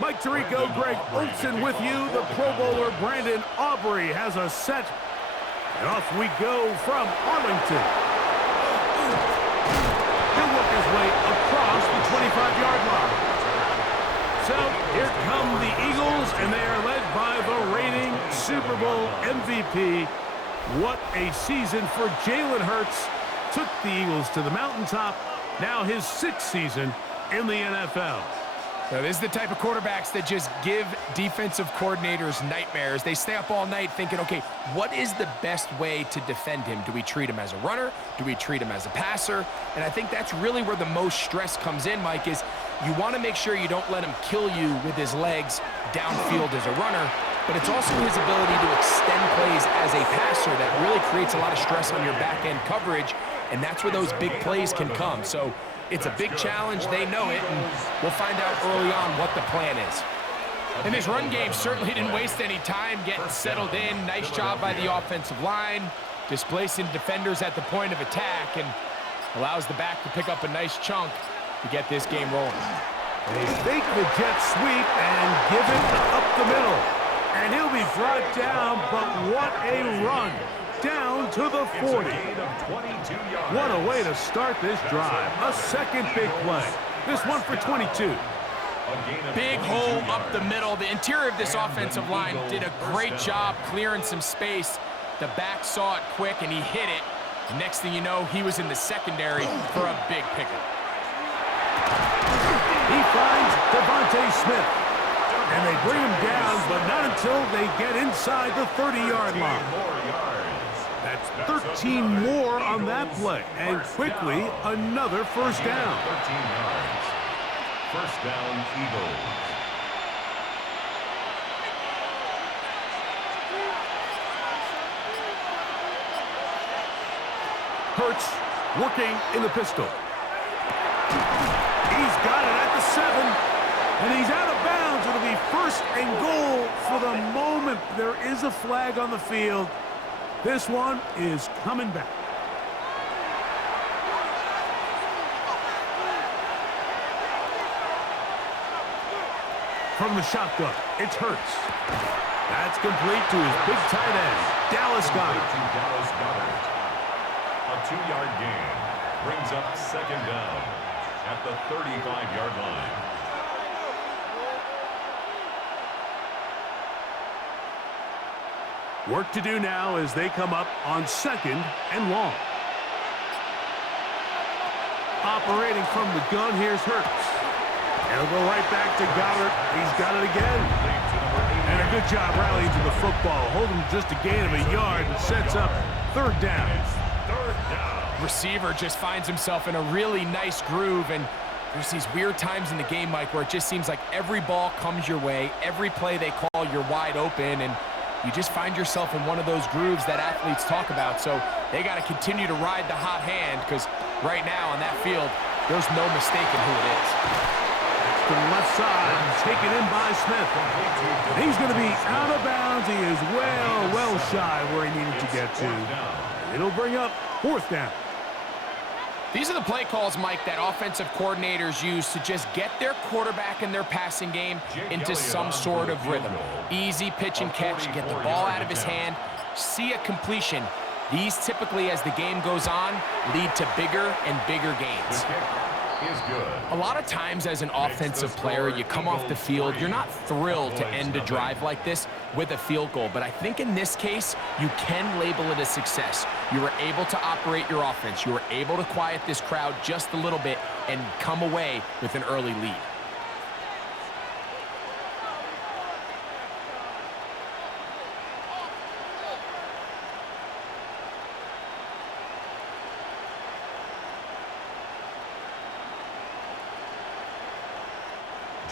Mike Tirico, Greg Olson with you. The Pro Bowler Brandon Aubrey has a set. And off we go from Arlington. He'll work his way across the 25-yard line. So here come the Eagles, and they are led by the reigning Super Bowl MVP. What a season for Jalen Hurts. Took the Eagles to the mountaintop. Now his 6th season in the NFL. Now, this is the type of quarterbacks that just give defensive coordinators nightmares. They stay up all night thinking, okay, what is the best way to defend him? Do we treat him as a runner? Do we treat him as a passer? And I think that's really where the most stress comes in, Mike, is you want to make sure you don't let him kill you with his legs downfield as a runner, but it's also his ability to extend plays as a passer that really creates a lot of stress on your back-end coverage, and that's where those big plays can come. So it's a big challenge. They know it, and we'll find out early on what the plan is. And this run game certainly didn't waste any time getting settled in. Nice job by the offensive line, displacing defenders at the point of attack, and allows the back to pick up a nice chunk to get this game rolling. They fake the jet sweep and give it up the middle. And he'll be brought down, but what a run. Down to the 40. What a way to start this drive. A second big play. This one for 22. Big hole up the middle. The interior of this offensive line did a great job clearing some space. The back saw it quick, and he hit it. The next thing you know, he was in the secondary for a big pickup. He finds Devontae Smith. And they bring him down, but not until they get inside the 30-yard line. That's 13 more on that play, and quickly another first down. 13 yards. First down, Eagles. Hurts working in the pistol. He's got it at the 7, and he's out of bounds. It'll be first and goal for the moment. There is a flag on the field. This one is coming back. From the shotgun, it's Hurts. That's complete to his big tight end, Dallas Goedert. A 2-yard gain brings up second down at the 35-yard line. Work to do now as they come up on 2nd and long. Operating from the gun, here's Hurts. He'll go right back to Goddard. He's got it again. And a good job rallying to the football. Holding just a gain of a yard and sets up 3rd down. Receiver just finds himself in a really nice groove, and there's these weird times in the game, Mike, where it just seems like every ball comes your way. Every play they call, you're wide open, and you just find yourself in one of those grooves that athletes talk about. So they got to continue to ride the hot hand, because right now on that field, there's no mistaking who it is. To the left side, taken in by Smith. He's going to be out of bounds. He is well shy where he needed to get to. It'll bring up 4th down. These are the play calls, Mike, that offensive coordinators use to just get their quarterback and their passing game into some sort of rhythm. Easy pitch and catch, get the ball out of his hand, see a completion. These typically, as the game goes on, lead to bigger and bigger gains. A lot of times as an offensive player, you come off the field, you're not thrilled to end a drive like this with a field goal. But I think in this case, you can label it a success. You were able to operate your offense. You were able to quiet this crowd just a little bit and come away with an early lead.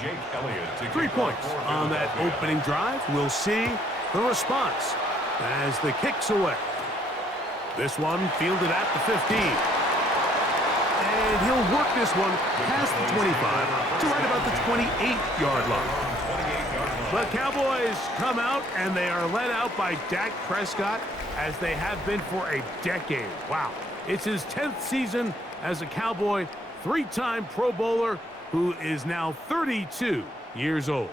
Jake Elliott 3 points on that opening drive. We'll see the response as the kick's away. This one fielded at the 15. And he'll work this one past the 25 to right about the 28-yard line. The Cowboys come out, and they are led out by Dak Prescott, as they have been for a decade. Wow. It's his 10th season as a Cowboy, 3-time Pro Bowler, who is now 32 years old.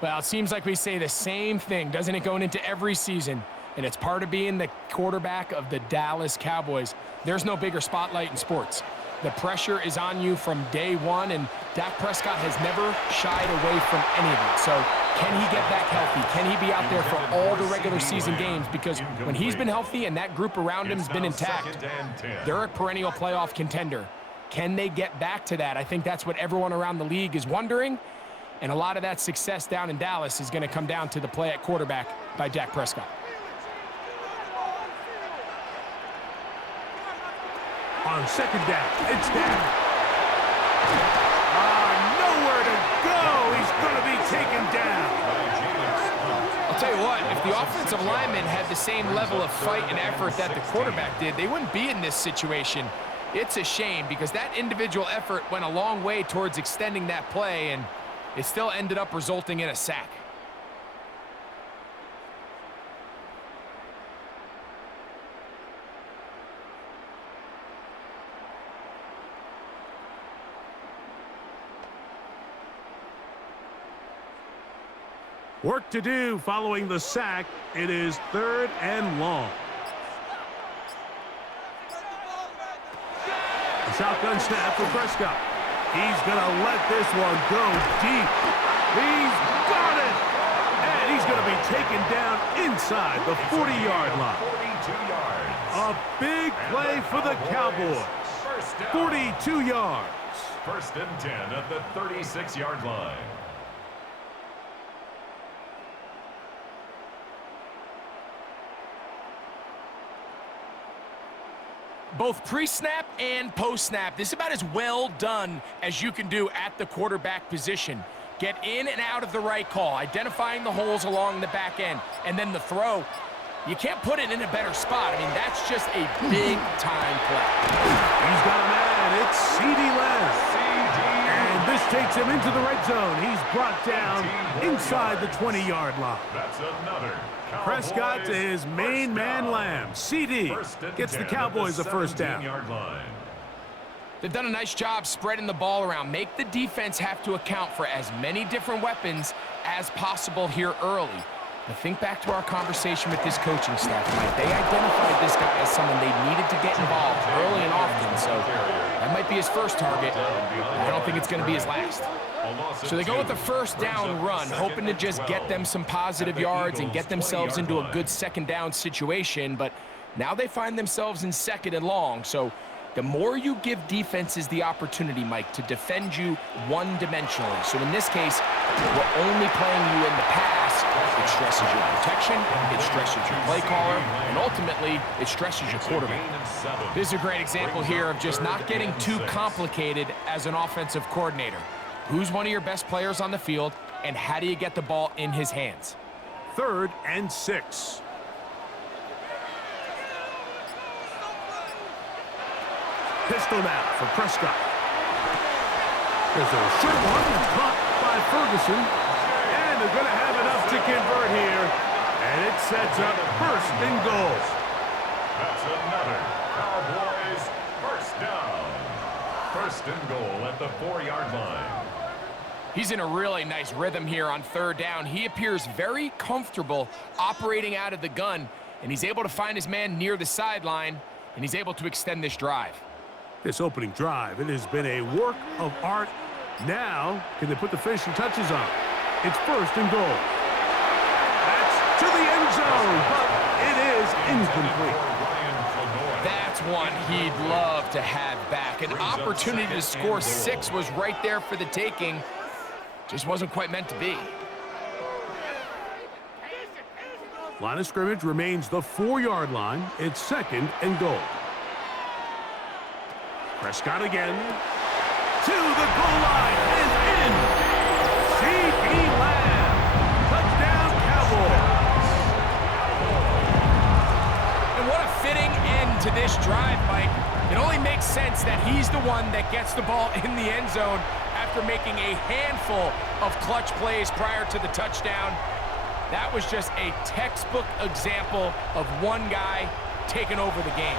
Well, it seems like we say the same thing, doesn't it, going into every season? And it's part of being the quarterback of the Dallas Cowboys. There's no bigger spotlight in sports. The pressure is on you from day one, and Dak Prescott has never shied away from any of it. So can he get back healthy? Can he be out there for all the regular season games? Because when he's been healthy and that group around him has been intact, they're a perennial playoff contender. Can they get back to that? I think that's what everyone around the league is wondering. And a lot of that success down in Dallas is going to come down to the play at quarterback by Dak Prescott. On second down, it's down. Nowhere to go. He's going to be taken down. I'll tell you what, if the offensive lineman had the same level of fight and effort that the quarterback did, they wouldn't be in this situation. It's a shame because that individual effort went a long way towards extending that play, and it still ended up resulting in a sack. Work to do following the sack. It is 3rd and long. A shotgun snap for Prescott. He's going to let this one go deep. He's got it. And he's going to be taken down inside the 40-yard line. 42 yards. A big play for the Cowboys. 42 yards. 1st and 10 at the 36-yard line. Both pre-snap and post-snap, this is about as well done as you can do at the quarterback position. Get in and out of the right call, identifying the holes along the back end, and then the throw. You can't put it in a better spot. I mean, that's just a big-time play. He's got a man. It's C.D. Lamb. And this takes him into the red zone. He's brought down inside the 20-yard line. That's another. Prescott to his main man, Lamb. C.D. gets the Cowboys a first down. They've done a nice job spreading the ball around. Make the defense have to account for as many different weapons as possible here early. But think back to our conversation with this coaching staff tonight. They identified this guy as someone they needed to get involved early and often, so that might be his first target. I don't think it's going to be his last. So they go with the first down run, hoping to just get them some positive yards and get themselves into a good second down situation, but now they find themselves in 2nd and long. So the more you give defenses the opportunity, Mike, to defend you one-dimensionally. So in this case, we're only playing you in the pass. It stresses your protection, it stresses your play caller, and ultimately, it stresses your quarterback. This is a great example here of just not getting too complicated as an offensive coordinator. Who's one of your best players on the field, and how do you get the ball in his hands? 3rd and 6. Pistol now for Prescott. There's a short one caught by Ferguson. And they're going to have enough to convert here. And it sets up 1st and goal. That's another Cowboys first down. 1st and goal at the 4-yard line. He's in a really nice rhythm here on 3rd down. He appears very comfortable operating out of the gun, and he's able to find his man near the sideline, and he's able to extend this drive. This opening drive, it has been a work of art. Now, can they put the finishing touches on? It's 1st and goal. That's to the end zone, but it is incomplete. That's one he'd love to have back. An opportunity to score 6 was right there for the taking. Just wasn't quite meant to be. Line of scrimmage remains the 4-yard line. It's 2nd and goal. Prescott again. To the goal line and in. C.D. Lamb. Touchdown, Cowboys. And what a fitting end to this drive, Mike. It only makes sense that he's the one that gets the ball in the end zone after making a handful of clutch plays prior to the touchdown. That was just a textbook example of one guy taking over the game.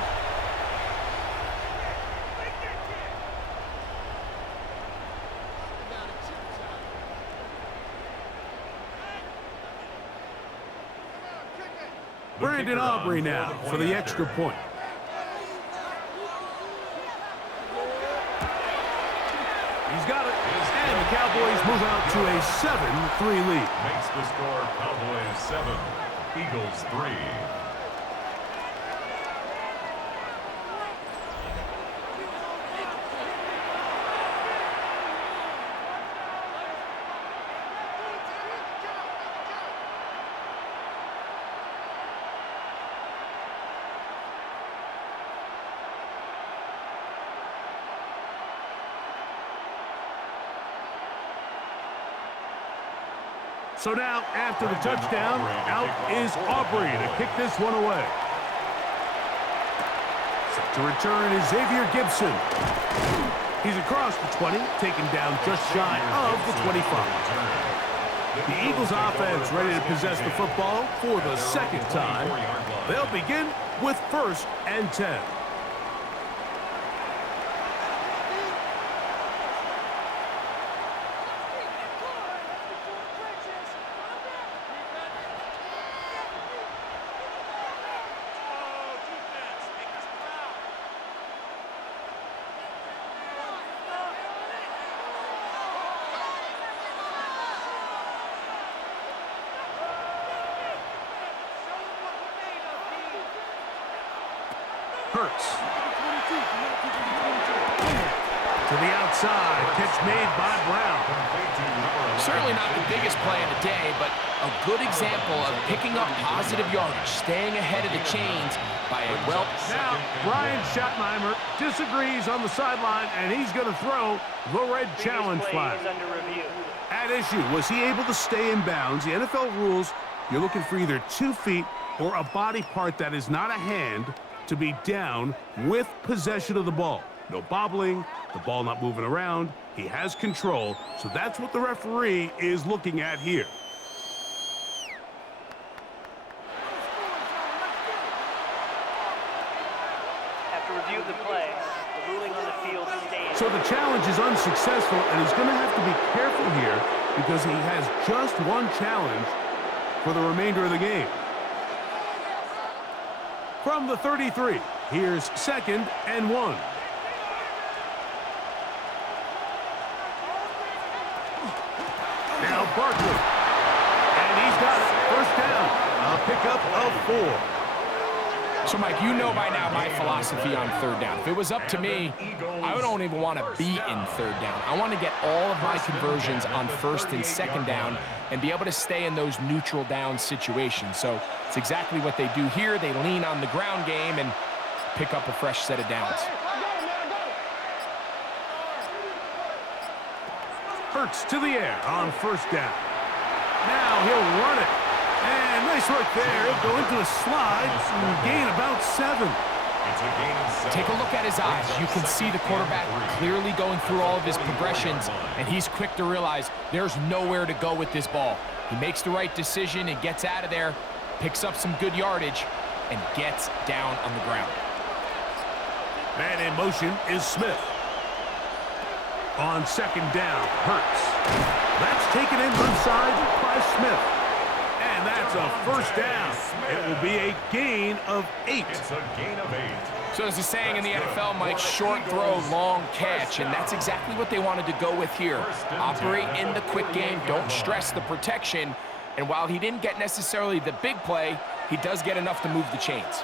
Brandon Aubrey now for the extra point. He's got it. And the Cowboys move out to a 7-3 lead. Makes the score Cowboys 7, Eagles 3. So now, after the touchdown, out is Aubrey to kick this one away. Set to return is Xavier Gibson. He's across the 20, taken down just shy of the 25. The Eagles offense ready to possess the football for the second time. They'll begin with 1st and 10. Hurts. To the outside. Catch made by Brown. Certainly not the biggest play of the day, but a good example of picking up positive yardage, staying ahead of the chains by a well... Now, Brian Schottenheimer disagrees on the sideline, and he's going to throw the red challenge flag. At issue, was he able to stay in bounds? The NFL rules, you're looking for either 2 feet or a body part that is not a hand to be down with possession of the ball. No bobbling, the ball not moving around. He has control, so that's what the referee is looking at here. After review of the play, the ruling on the field stands. So the challenge is unsuccessful, and he's going to have to be careful here because he has just one challenge for the remainder of the game. From the 33, here's 2nd and 1. Now Barkley. And he's got it. 1st down. A pickup of 4. So, Mike, you know by now my philosophy on 3rd down. If it was up to me, I don't even want to be in 3rd down. I want to get all of my conversions on 1st and 2nd down and be able to stay in those neutral down situations. So it's exactly what they do here. They lean on the ground game and pick up a fresh set of downs. Hurts to the air on 1st down. Now he'll run it. And nice work there. He'll go into a slide and gain about 7. Take a look at his eyes. You can see the quarterback clearly going through all of his progressions, and he's quick to realize there's nowhere to go with this ball. He makes the right decision and gets out of there, picks up some good yardage, and gets down on the ground. Man in motion is Smith. On 2nd down, Hurts. That's taken in inside by Smith. And that's a 1st down. It will be a gain of 8. It's a gain of 8. So there's a saying in the NFL, Mike, short throw, long catch, and that's exactly what they wanted to go with here. Operate in the quick game, don't stress the protection, and while he didn't get necessarily the big play, he does get enough to move the chains.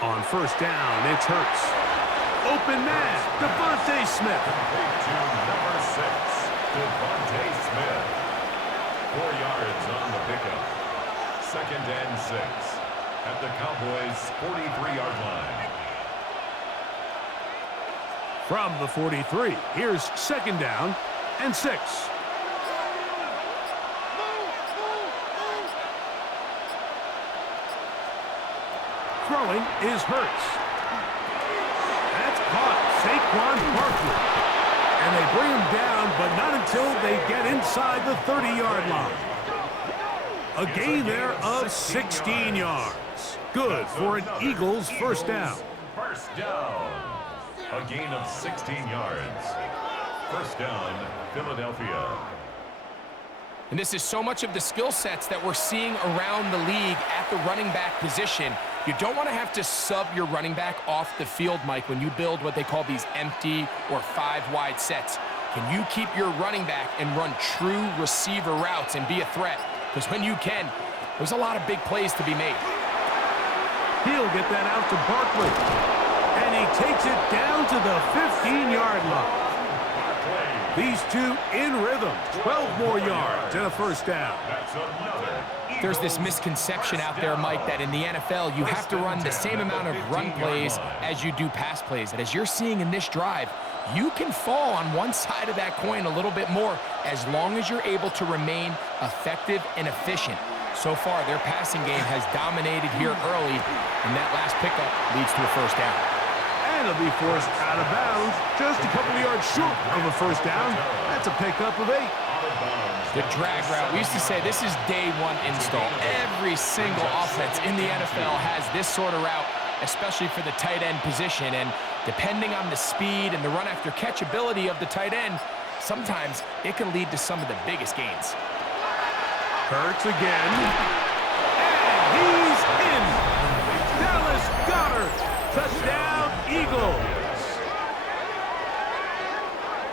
On 1st down, it's Hurts. Open man, Devontae Smith. To number 6, Devontae Smith. 4 yards on the pickup. 2nd and 6 at the Cowboys' 43-yard line. From the 43, here's 2nd down and 6. Throwing is Hurts. That's caught. Saquon Barkley. And they bring him down, but not until they get inside the 30-yard line. A gain there of 16 yards. Good for an Eagles 1st down. 1st down. A gain of 16 yards. 1st down, Philadelphia. And this is so much of the skill sets that we're seeing around the league at the running back position. You don't want to have to sub your running back off the field, Mike, when you build what they call these empty or 5-wide sets. Can you keep your running back and run true receiver routes and be a threat? Because when you can, there's a lot of big plays to be made. He'll get that out to Barkley. And he takes it down to the 15-yard line. These two in rhythm. 12 more yards and a first down. There's this misconception out there, Mike, that in the NFL, you have to run the same amount of run plays as you do pass plays. And as you're seeing in this drive, you can fall on one side of that coin a little bit more as long as you're able to remain effective and efficient. So far, their passing game has dominated here early, and that last pickup leads to a first down. And it'll be forced out of bounds, just a couple of yards short of a first down. That's a pickup of 8. The drag route, we used to say this is day one install. Every single offense in the NFL has this sort of route, especially for the tight end position. And depending on the speed and the run after catch ability of the tight end, sometimes it can lead to some of the biggest gains. Hurts again. And he's in. Dallas Goedert. Touchdown, Eagles.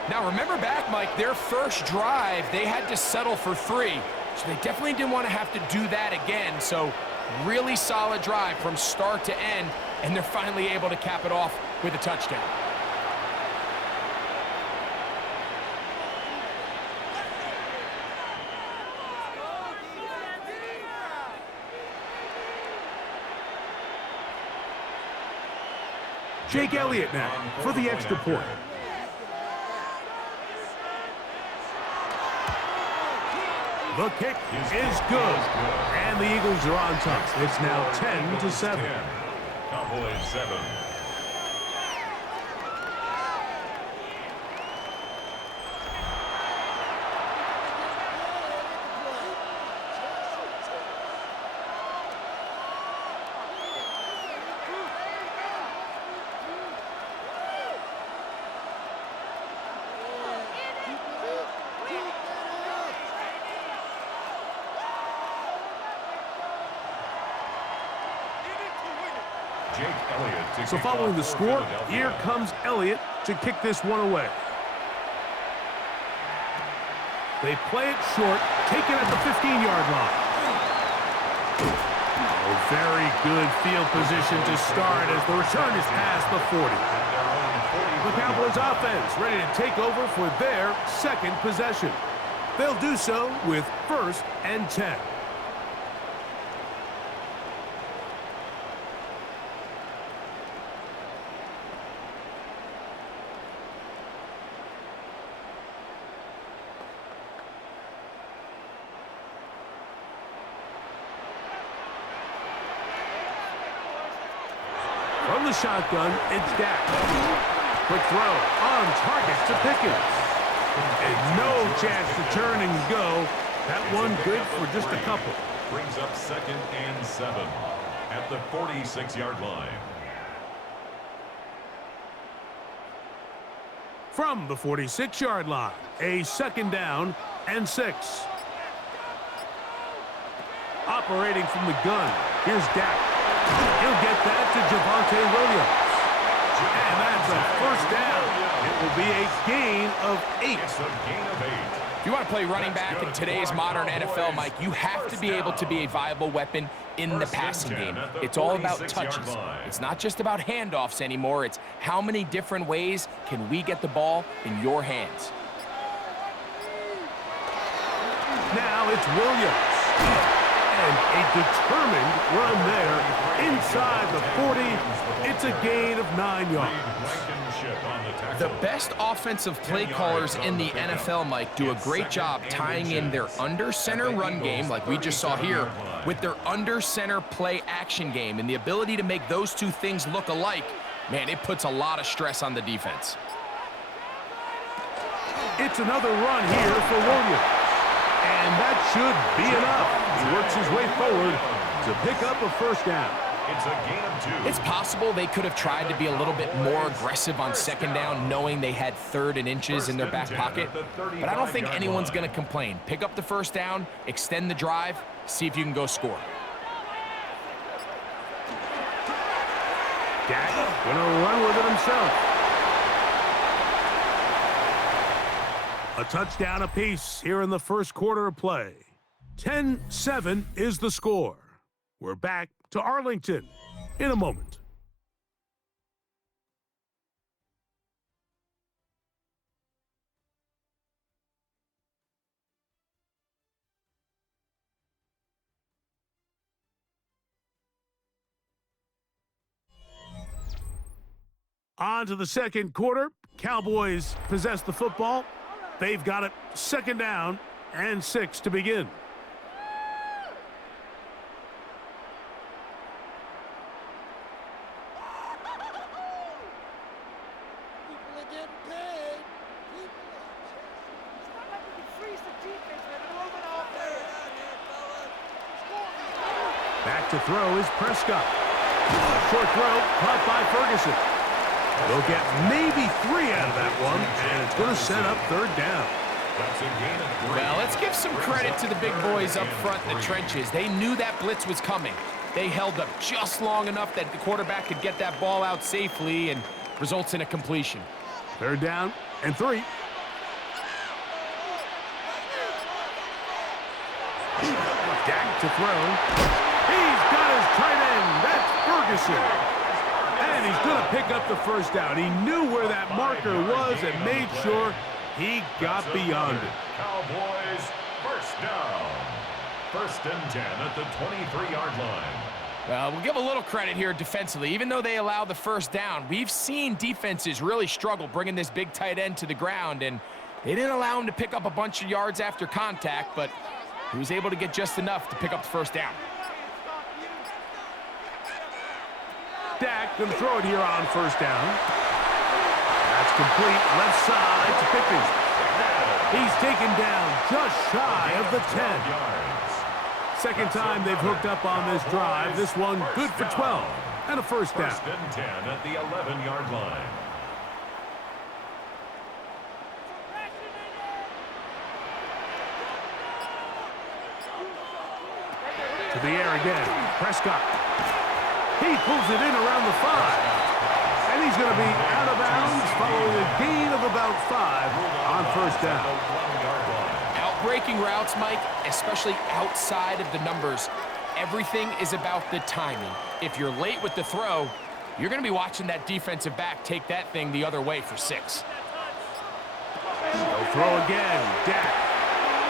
Now, remember back, Mike, their first drive, they had to settle for 3. So they definitely didn't want to have to do that again. So really solid drive from start to end, and they're finally able to cap it off with a touchdown. Jake Elliott now for the extra point. The kick is good. And the Eagles are on top. It's now 10-7. Cowboys 7. So following the score, here comes Elliott to kick this one away. They play it short, take it at the 15-yard line. Oh, very good field position to start as the return is past the 40. The Cowboys offense ready to take over for their second possession. They'll do so with 1st and 10. From the shotgun, it's Dak. Quick throw on target to Pickens. And no chance to turn and go. That one good for just a couple. Brings up 2nd and 7 at the 46-yard line. From the 46-yard line, a 2nd down and 6. Operating from the gun, here's Dak. He'll get that to Javonte Williams. And that's a first down. It will be a gain of 8. It's a gain of 8. If you want to play running back in today's modern NFL, Mike, you have to be able to be a viable weapon in the passing game. It's all about touches. It's not just about handoffs anymore. It's how many different ways can we get the ball in your hands. Now it's Williams. And a determined run there inside the 40. It's a gain of 9 yards. The best offensive play callers in the NFL, Mike, do a great job tying in their under-center run game, like we just saw here, with their under-center play action game. And the ability to make those two things look alike, man, it puts a lot of stress on the defense. It's another run here for Williams. And that should be enough. He works his way forward to pick up a first down. It's a gain of 2. It's possible they could have tried to be a little bit more aggressive on second down, knowing they had 3rd and inches in their back pocket. But I don't think anyone's going to complain. Pick up the first down, extend the drive, see if you can go score. Dak going to run with it himself. A touchdown apiece here in the first quarter of play. 10-7 is the score. We're back to Arlington in a moment. On to the second quarter. Cowboys possess the football. They've got it 2nd down and 6 to begin. Back to throw is Prescott. Short throw caught by Ferguson. They'll get maybe 3 out of that one, and it's going to set up 3rd down. That's a gain of 3. Well, let's give some credit to the big boys up front in the trenches. They knew that blitz was coming. They held up just long enough that the quarterback could get that ball out safely and results in a completion. 3rd down and 3. Dak to throw. He's got his tight end. That's Ferguson. And he's going to pick up the first down. He knew where that marker was and made sure he got beyond it. Cowboys first down. 1st and 10 at the 23-yard line. Well, we'll give a little credit here defensively. Even though they allow the first down, we've seen defenses really struggle bringing this big tight end to the ground, and they didn't allow him to pick up a bunch of yards after contact, but he was able to get just enough to pick up the first down. Dak going to throw it here on 1st down. That's complete. Left side to Pickens. He's taken down just shy of the 10. 2nd time they've hooked up on this drive. This one good for 12 and a first down. 1st and 10 at the 11-yard line. To the air again. Prescott. He pulls it in around the 5. And he's going to be out of bounds following a gain of about 5 on 1st down. Outbreaking routes, Mike, especially outside of the numbers, everything is about the timing. If you're late with the throw, you're going to be watching that defensive back take that thing the other way for 6. He'll throw again. Dak.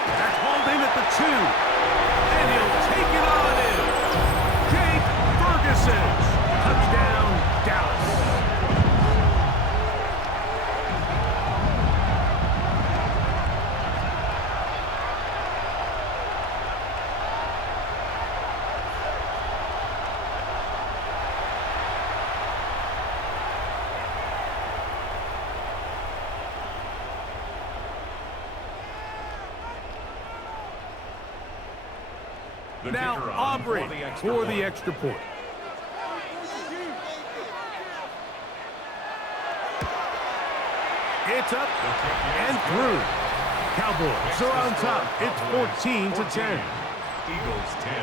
That's hauled in at the 2. And he'll take it on in. Ferguson. Touchdown, Dallas. Now Aubrey for the extra point. It's up and through. Cowboys are on top. It's 14-10. Eagles 10.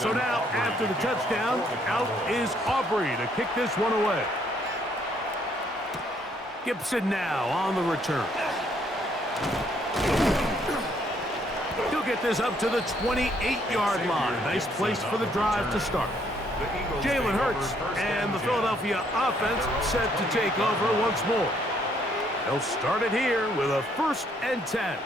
So now, after the touchdown, out is Aubrey to kick this one away. Gibson now on the return. He'll get this up to the 28-yard line. Nice place for the drive to start. Jalen Hurts and the Philadelphia offense set to take over once more. They'll start it here with a 1st and 10.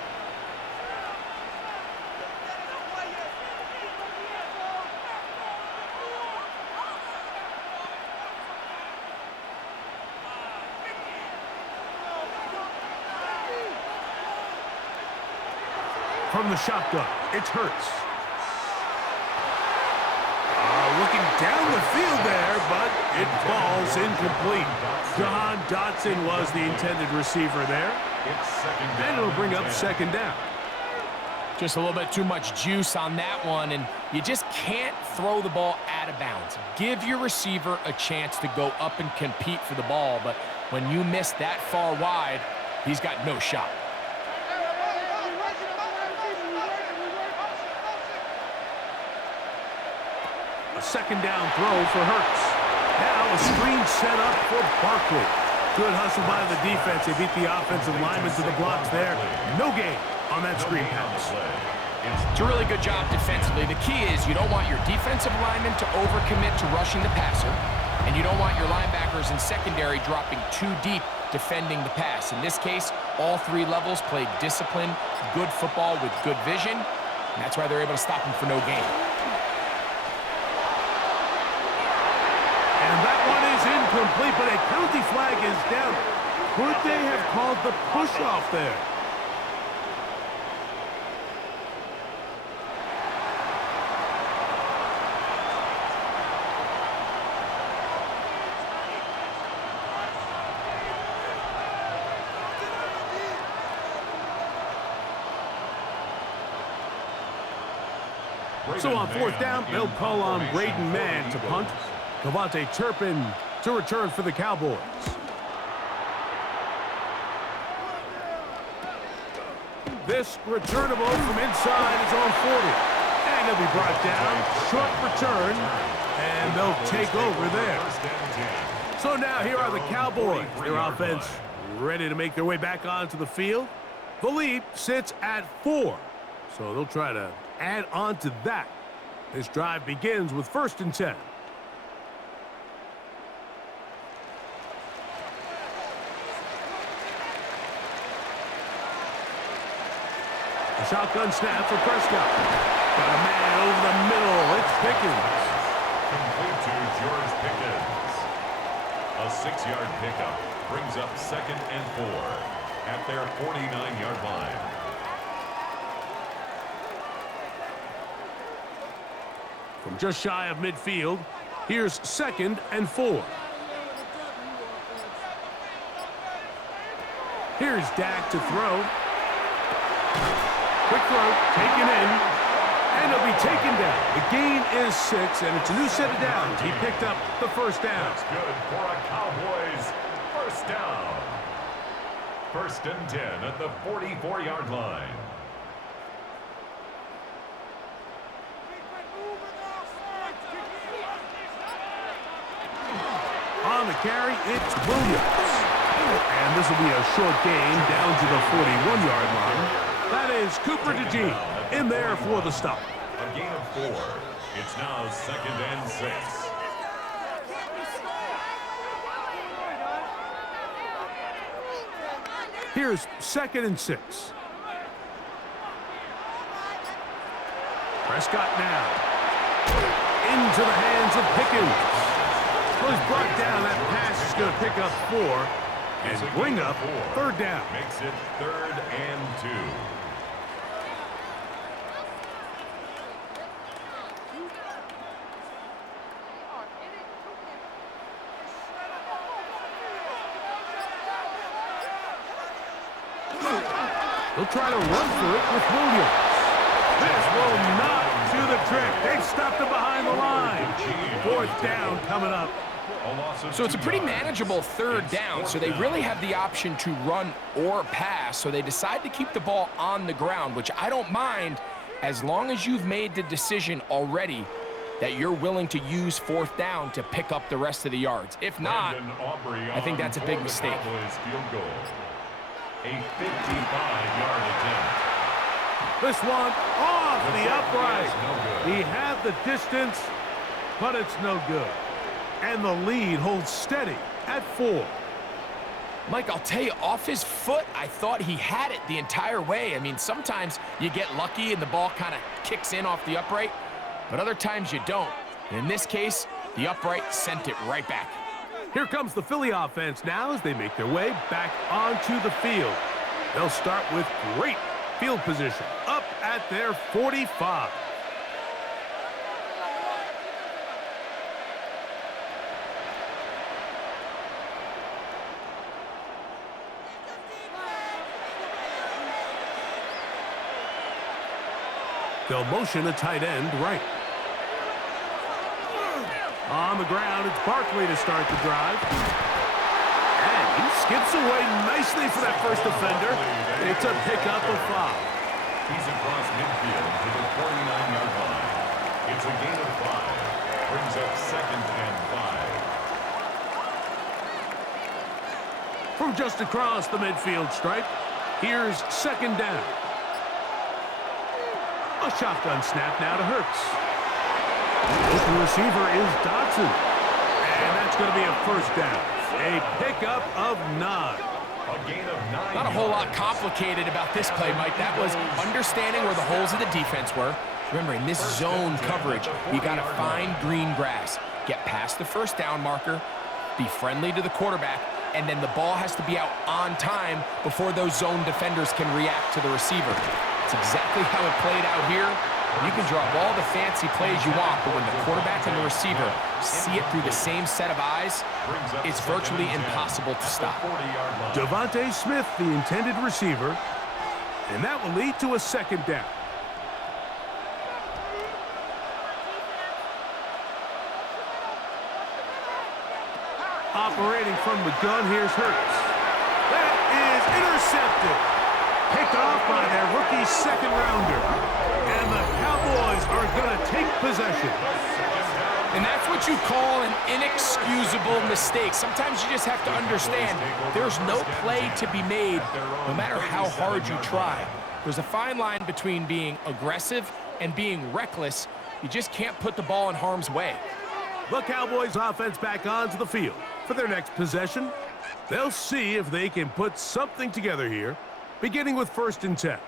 from the shotgun. It's Hurts. Looking down the field there, but it falls incomplete. John Dotson was the intended receiver there. And it'll bring up second down. Just a little bit too much juice on that one, and you just can't throw the ball out of bounds. Give your receiver a chance to go up and compete for the ball, but when you miss that far wide, he's got no shot. A second down throw for Hurts. Now a screen set up for Barkley. Good hustle by the defense. They beat the offensive lineman to the blocks there. No gain on that screen pass. It's a really good job defensively. The key is you don't want your defensive lineman to overcommit to rushing the passer, and you don't want your linebackers in secondary dropping too deep defending the pass. In this case, all three levels played disciplined, good football with good vision, and that's why they're able to stop him for no gain. And that one is incomplete, but a penalty flag is down. Could they have called the push-off there? So on fourth down, they'll call on Braden Mann to punt. Devontae Turpin to return for the Cowboys. This returnable from inside his own 40. And he'll be brought down. Short return. And they'll take over there. So now here are the Cowboys. Their offense ready to make their way back onto the field. The lead sits at 4. So they'll try to add on to that. This drive begins with 1st and 10. A shotgun snap for Prescott. Got a man over the middle. It's Pickens. Complete to George Pickens. A 6-yard pickup brings up 2nd and 4 at their 49-yard line. From just shy of midfield, here's 2nd and 4. Here's Dak to throw. Quick throw, taken in, and he'll be taken down. The gain is 6, and it's a new set of downs. He picked up the 1st down. That's good for a Cowboys 1st down. 1st and 10 at the 44-yard line. On the carry, it's Williams. And this will be a short gain down to the 41-yard line. That is Cooper DeJean in there for the stop. A gain of 4. It's now 2nd and 6. Here's 2nd and 6. Prescott now. Into the hands of Pickens. Was brought down. That pass is going to pick up 4 and bring up 3rd down. Makes it 3rd and 2. They'll try to run for it with Williams. This will not do the trick. They stopped him behind the line. 4th down coming up. So it's a pretty manageable 3rd down, so they really have the option to run or pass, so they decide to keep the ball on the ground, which I don't mind as long as you've made the decision already that you're willing to use 4th down to pick up the rest of the yards. If not, I think that's a big mistake. Field goal. A 55-yard attempt. This one off the upright. He had the distance, but it's no good. And the lead holds steady at 4. Mike, I'll tell you, off his foot, I thought he had it the entire way. I mean, sometimes you get lucky and the ball kind of kicks in off the upright, but other times you don't. And in this case, the upright sent it right back. Here comes the Philly offense now as they make their way back onto the field. They'll start with great field position. Up at their 45. They'll motion a tight end right. On the ground, it's Barkley to start the drive. And he skips away nicely for that first defender. It's a pickup of 5. He's across midfield to the 49-yard line. It's a gain of 5. Brings up 2nd and 5. From just across the midfield stripe, here's 2nd down. A shotgun snap now to Hurts. Open receiver is Dotson. And that's going to be a first down. A pickup of 9. A gain of 9. Not a whole lot complicated about this play, Mike. That was understanding where the holes of the defense were. Remember, in this zone coverage, you got to find green grass. Get past the first down marker, be friendly to the quarterback, and then the ball has to be out on time before those zone defenders can react to the receiver. It's exactly how it played out here. You can draw up all the fancy plays you want, but when the quarterback and the receiver see it through the same set of eyes, it's virtually impossible to stop. Devontae Smith, the intended receiver, and that will lead to a 2nd down. Operating from the gun, here's Hurts. That is intercepted. Picked off by their rookie 2nd rounder. And the Cowboys are going to take possession. And that's what you call an inexcusable mistake. Sometimes you just have to understand there's no play to be made, no matter how hard you try. There's a fine line between being aggressive and being reckless. You just can't put the ball in harm's way. The Cowboys offense back onto the field for their next possession. They'll see if they can put something together here, beginning with 1st and 10.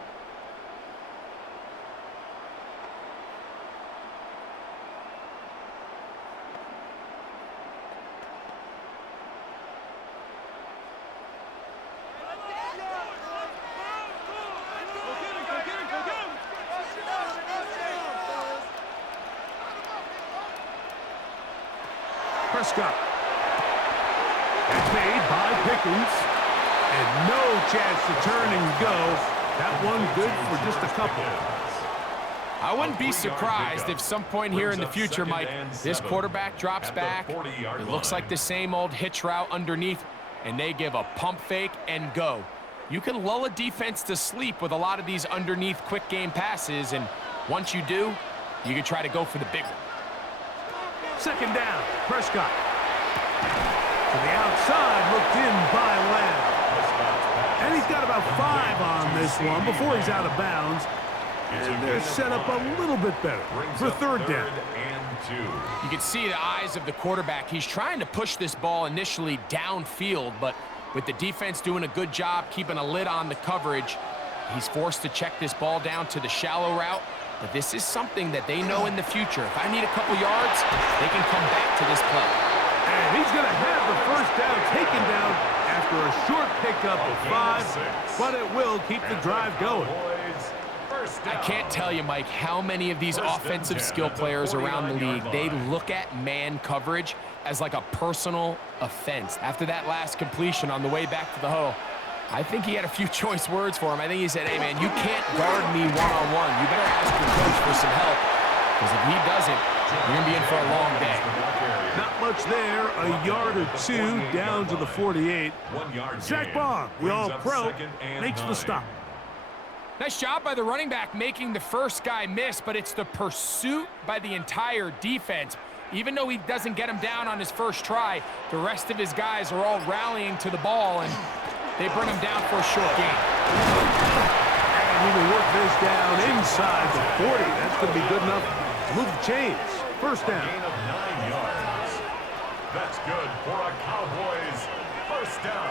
Prescott. It's made by Pickens. And no chance to turn and go. That one good for just a couple. I wouldn't be surprised if some point here in the future, Mike, this quarterback drops back. It looks like the same old hitch route underneath, and they give a pump fake and go. You can lull a defense to sleep with a lot of these underneath quick game passes, and once you do, you can try to go for the big one. 2nd down, Prescott. To the outside, looked in by Lamb. And he's got about 5 on this one before he's out of bounds. And they're set up a little bit better for 3rd down. You can see the eyes of the quarterback. He's trying to push this ball initially downfield, but with the defense doing a good job keeping a lid on the coverage, he's forced to check this ball down to the shallow route. But this is something that they know in the future. If I need a couple yards, they can come back to this play. And he's going to have the 1st down taken down after a short pickup of 5, but it will keep the drive going. I can't tell you, Mike, how many of these offensive skill players around the league, they look at man coverage as like a personal offense. After that last completion on the way back to the huddle, I think he had a few choice words for him. I think he said, hey, man, you can't guard me one-on-one. You better ask your coach for some help, because if he doesn't, you're going to be in for a long day. Not much there, a yard or 2 down to the 48. Zach Barr, the All-Pro, makes the stop. Nice job by the running back making the first guy miss, but it's the pursuit by the entire defense. Even though he doesn't get him down on his first try, the rest of his guys are all rallying to the ball, and they bring him down for a short gain. And he will work this down inside the 40. That's going to be good enough to move the chains. 1st down. Gain of 9 yards. That's good for a Cowboys 1st down.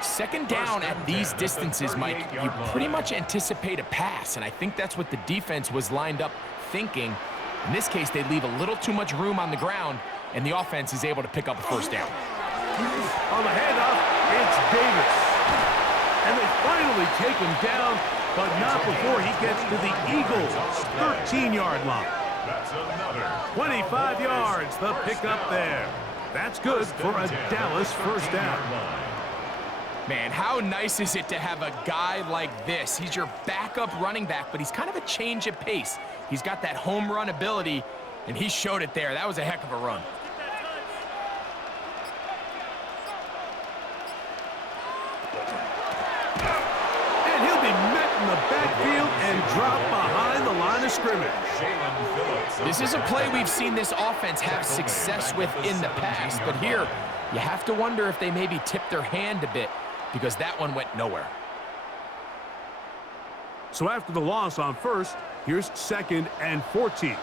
2nd down at these distances, Mike, you pretty much anticipate a pass, and I think that's what the defense was lined up thinking. In this case, they leave a little too much room on the ground, and the offense is able to pick up a 1st down. On the handoff, it's Davis. And they finally take him down, but not before he gets to the Eagles' 13-yard line. That's another 25 yards, the pickup there. That's good for a Dallas first down. Man, how nice is it to have a guy like this? He's your backup running back, but he's kind of a change of pace. He's got that home run ability, and he showed it there. That was a heck of a run. And he'll be met in the backfield and dropped behind the line of scrimmage. This is a play we've seen this offense have success with in the past, but here, you have to wonder if they maybe tipped their hand a bit, because that one went nowhere. So after the loss on first, here's 2nd and 14.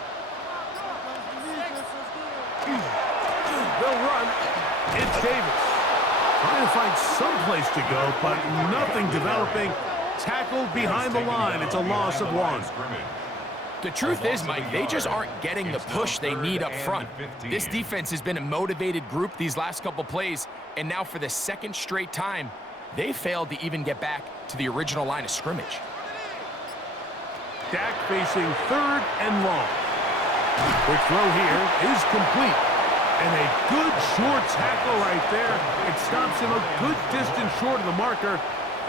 They'll run. It's Davis. Trying to find some place to go, but nothing developing. Tackled behind the line. It's a loss of 1. The truth is, Mike, they just aren't getting the push they need up front. This defense has been a motivated group these last couple plays, and now for the 2nd straight time, they failed to even get back to the original line of scrimmage. Dak facing 3rd and long. Quick throw here is complete. And a good short tackle right there. It stops him a good distance short of the marker.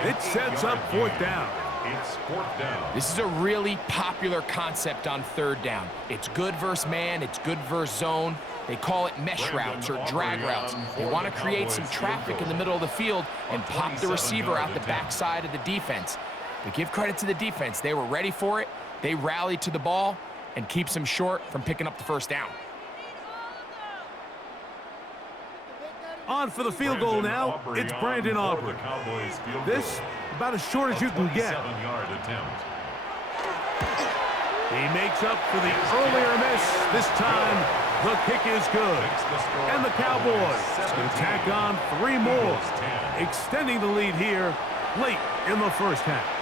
It sets up 4th down. It's 4th down. This is a really popular concept on 3rd down. It's good versus man, it's good versus zone. They call it mesh routes or drag routes. They want to create some traffic in the middle of the field and pop the receiver out the backside of the defense. But give credit to the defense. They were ready for it. They rallied to the ball and keeps them short from picking up the 1st down. On for the field goal now, it's Brandon Aubrey. This, about as short as you can get. 7-yard attempt. He makes up for the earlier miss. This time, the kick is good. And the Cowboys can tack on 3 more, extending the lead here late in the first half.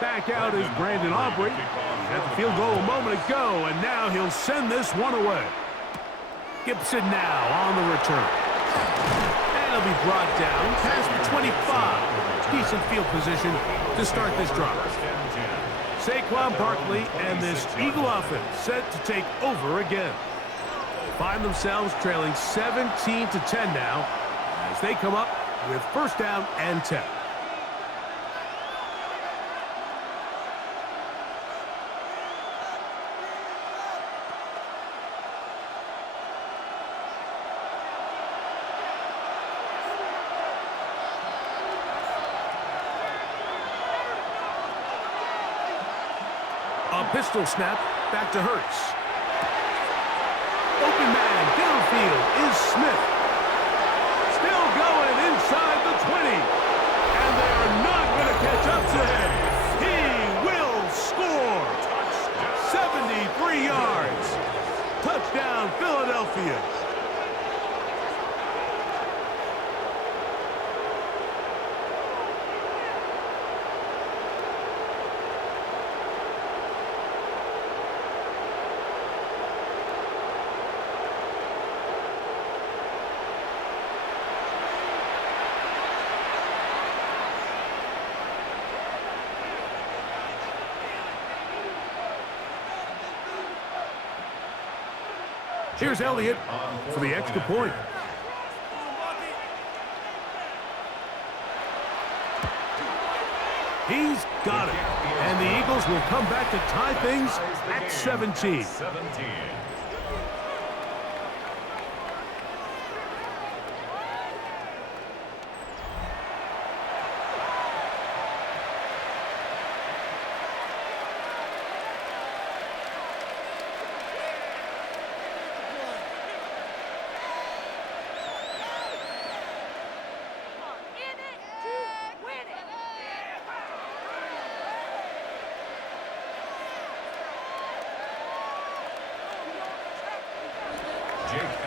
Back out is Brandon Aubrey. At the field goal a moment ago, and now he'll send this one away. Gibson now on the return. And he'll be brought down past the 25. Decent field position to start this drive. Saquon Barkley and this Eagle offense set to take over again. Find themselves trailing 17-10 now as they come up with 1st down and 10. A pistol snap back to Hurts. Open man downfield is Smith. Still going inside the 20. And they are not going to catch up to him. He will score. 73 yards. Touchdown, Philadelphia. Here's Elliott for the extra point. He's got it. And the Eagles will come back to tie things at 17.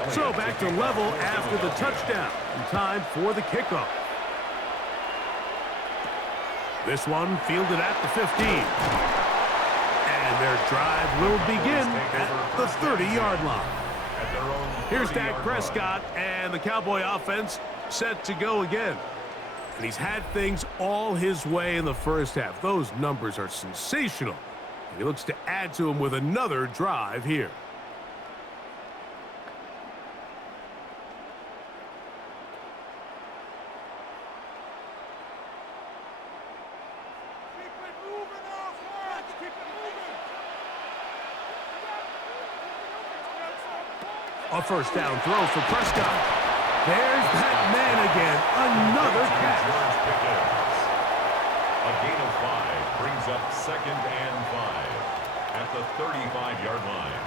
So back to level after the touchdown. And time for the kickoff. This one fielded at the 15. And their drive will begin at the 30-yard line. Here's Dak Prescott and the Cowboy offense set to go again. And he's had things all his way in the first half. Those numbers are sensational. And he looks to add to them with another drive here. A first down throw for Prescott. There's that man again. Another catch. A gain of 5 brings up 2nd and 5 at the 35-yard line.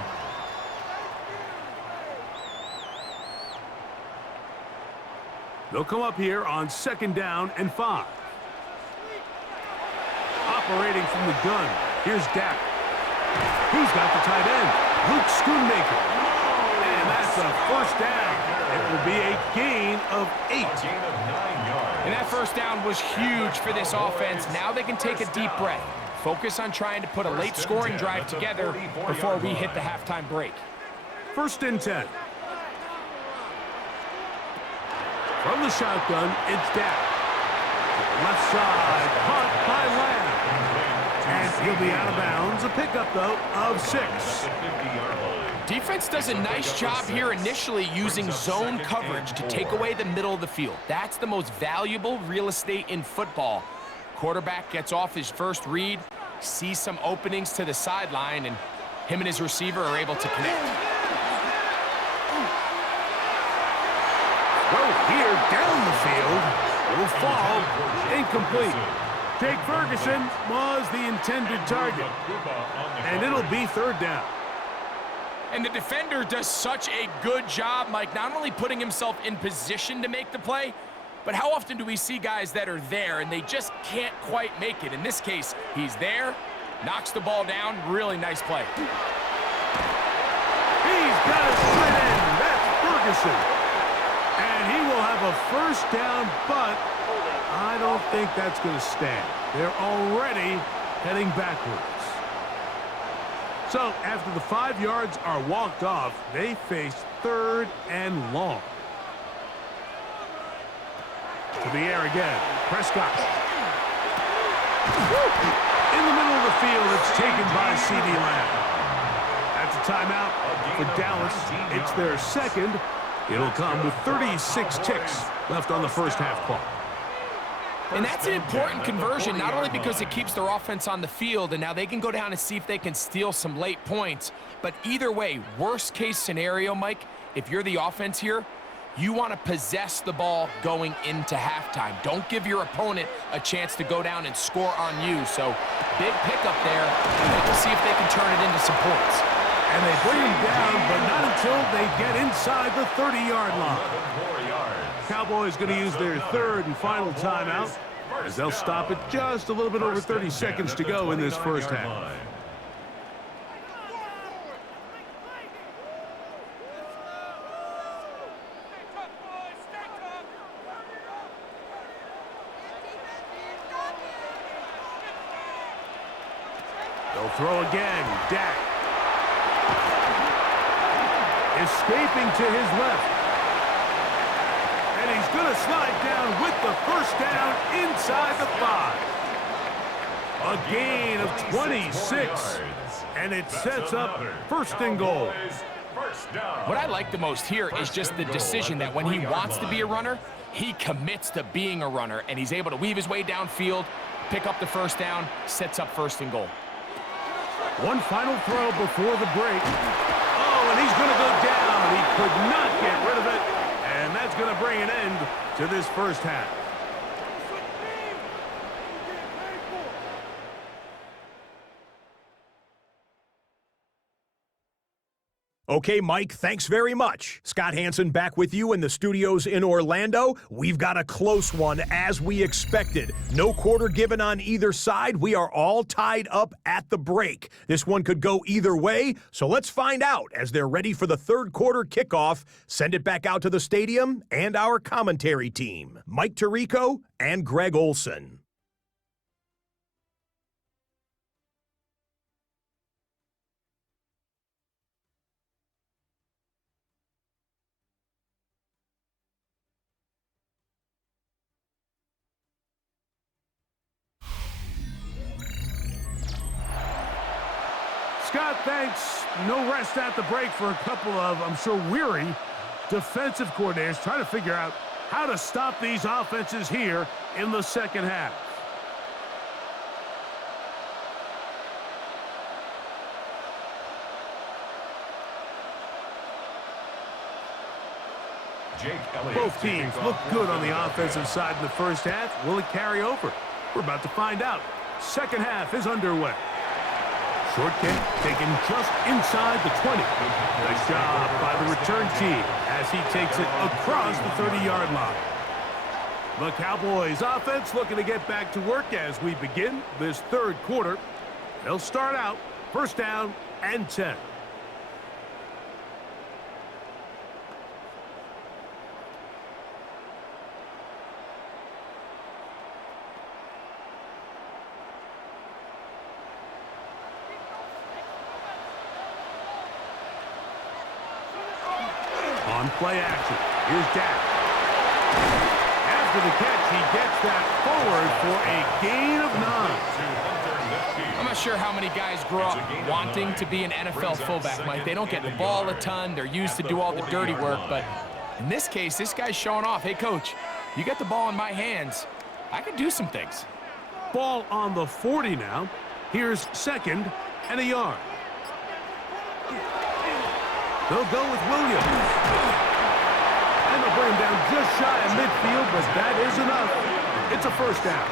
They'll come up here on 2nd down and 5. Operating from the gun. Here's Dak. He's got the tight end, Luke Schoonmaker. And that's a first down. It will be a gain of 8. A gain of 9 yards. And that first down was huge for this offense. Now they can take a deep breath. Focus on trying to put a late scoring drive together before we hit the halftime break. 1st and 10. From the shotgun, it's Dak. Left side, caught by Lamb. And he'll be out of bounds. A pickup, though, of 6. Defense does a nice job here initially using zone coverage to take away the middle of the field. That's the most valuable real estate in football. Quarterback gets off his first read, sees some openings to the sideline, and him and his receiver are able to connect. Throw here down the field. Will fall. Incomplete. Jake Ferguson was the intended target. And it'll be 3rd down. And the defender does such a good job, Mike, not only putting himself in position to make the play, but how often do we see guys that are there and they just can't quite make it? In this case, he's there, knocks the ball down, really nice play. He's got it slid in. That's Ferguson. And he will have a first down, but I don't think that's going to stand. They're already heading backwards. So after the 5 yards are walked off, they face 3rd and long. To the air again. Prescott. In the middle of the field, it's taken by C.D. Lamb. That's a timeout for Dallas. It's their 2nd. It'll come with 36 ticks left on the first half clock. And that's an important conversion, not only because it keeps their offense on the field, and now they can go down and see if they can steal some late points. But either way, worst case scenario, Mike, if you're the offense here, you want to possess the ball going into halftime. Don't give your opponent a chance to go down and score on you. So big pickup there, and they can see if they can turn it into some points. And they bring him down, but not until they get inside the 30-yard line. Cowboys going to use their 3rd and final timeout as they'll stop it just a little bit over 30 seconds to go in this first half. They'll throw again. Dak. Escaping to his left. And he's going to slide down with the first down inside the 5. A gain of 26. And it sets up 1st and goal. What I like the most here is just the decision that when he wants to be a runner, he commits to being a runner, and he's able to weave his way downfield, pick up the first down, sets up 1st and goal. One final throw before the break. Oh, and he's going to go down. He could not get rid of it, and that's going to bring an end to this first half. Okay, Mike, thanks very much. Scott Hansen back with you in the studios in Orlando. We've got a close one, as we expected. No quarter given on either side. We are all tied up at the break. This one could go either way, so let's find out as they're ready for the third quarter kickoff. Send it back out to the stadium and our commentary team, Mike Tirico and Greg Olson. Scott, thanks. No rest at the break for a couple of, I'm sure, weary defensive coordinators trying to figure out how to stop these offenses here in the second half. Both teams look good on the offensive side in the first half. Will it carry over? We're about to find out. Second half is underway. Short kick taken just inside the 20. Nice job by the return team as he takes it across the 30-yard line. The Cowboys offense looking to get back to work as we begin this third quarter. They'll start out first down and 10. On play action, here's Dak. After the catch, he gets that forward for a gain of 9. I'm not sure how many guys grow up wanting to be an NFL fullback, Mike. They don't get the ball a ton. They're used to do all the dirty work. But in this case, this guy's showing off. Hey, coach, you got the ball in my hands. I can do some things. Ball on the 40 now. Here's second and a yard. They'll go with Williams. And they'll bring him down just shy of midfield, but that is enough. It's a first down.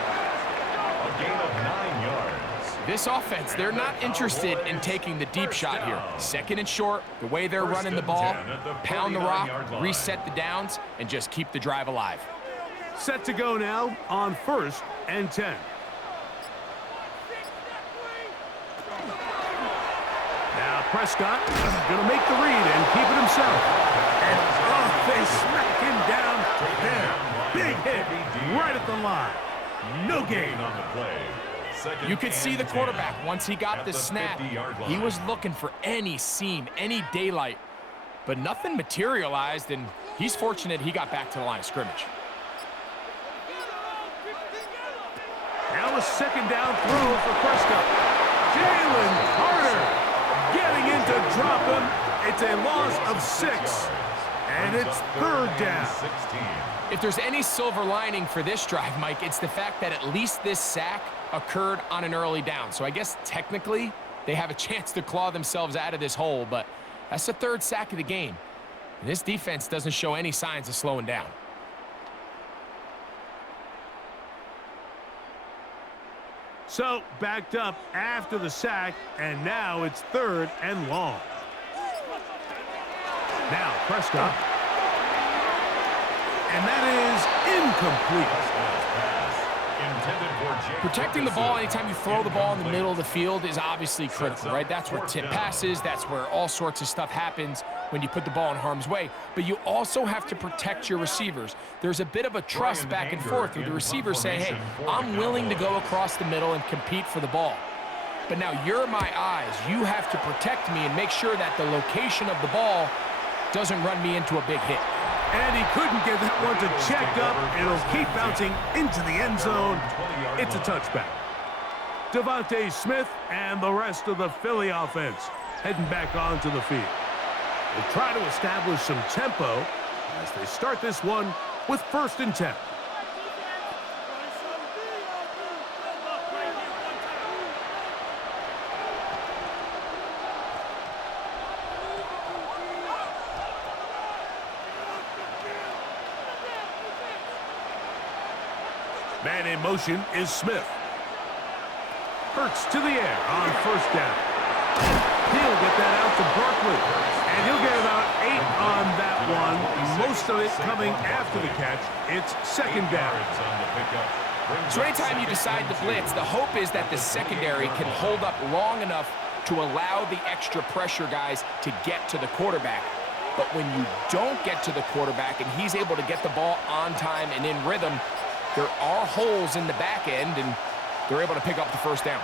A gain of 9 yards. This offense, they're not interested in taking the deep shot here. Second and short, the way they're running the ball, pound the rock, reset the downs, and just keep the drive alive. Set to go now on first and 10. Now Prescott going to make the read and keep it himself. And they smack him down there. Big hit right at the line. No gain on the play. You could see the quarterback, once he got the snap, he was looking for any seam, any daylight. But nothing materialized, and he's fortunate he got back to the line of scrimmage. Now a second down throw for Prescott. Jalen Carter getting in to drop him. It's a loss of 6, and it's third down. If there's any silver lining for this drive, Mike, it's the fact that at least this sack occurred on an early down. So I guess technically they have a chance to claw themselves out of this hole, but that's the third sack of the game. And this defense doesn't show any signs of slowing down. So backed up after the sack, and now it's third and long. Now Prescott. And that is incomplete. Protecting the ball anytime you throw the ball in the middle of the field is obviously critical, right? That's where tip passes, that's where all sorts of stuff happens when you put the ball in harm's way. But you also have to protect your receivers. There's a bit of a trust back and forth where the receivers say, hey, I'm willing to go across the middle and compete for the ball. But now you're my eyes. You have to protect me and make sure that the location of the ball doesn't run me into a big hit. And he couldn't get that one to check up. It'll keep bouncing into the end zone. It's a touchback. Devontae Smith and the rest of the Philly offense heading back onto the field. They'll try to establish some tempo as they start this one with first and 10. Man in motion is Smith. Hurts to the air on first down. He'll get that out to Barkley. And he'll get about 8 on that one. Most of it coming after the catch. It's second down. So anytime you decide to blitz, the hope is that the secondary can hold up long enough to allow the extra pressure guys to get to the quarterback. But when you don't get to the quarterback and he's able to get the ball on time and in rhythm, there are holes in the back end, and they're able to pick up the first down.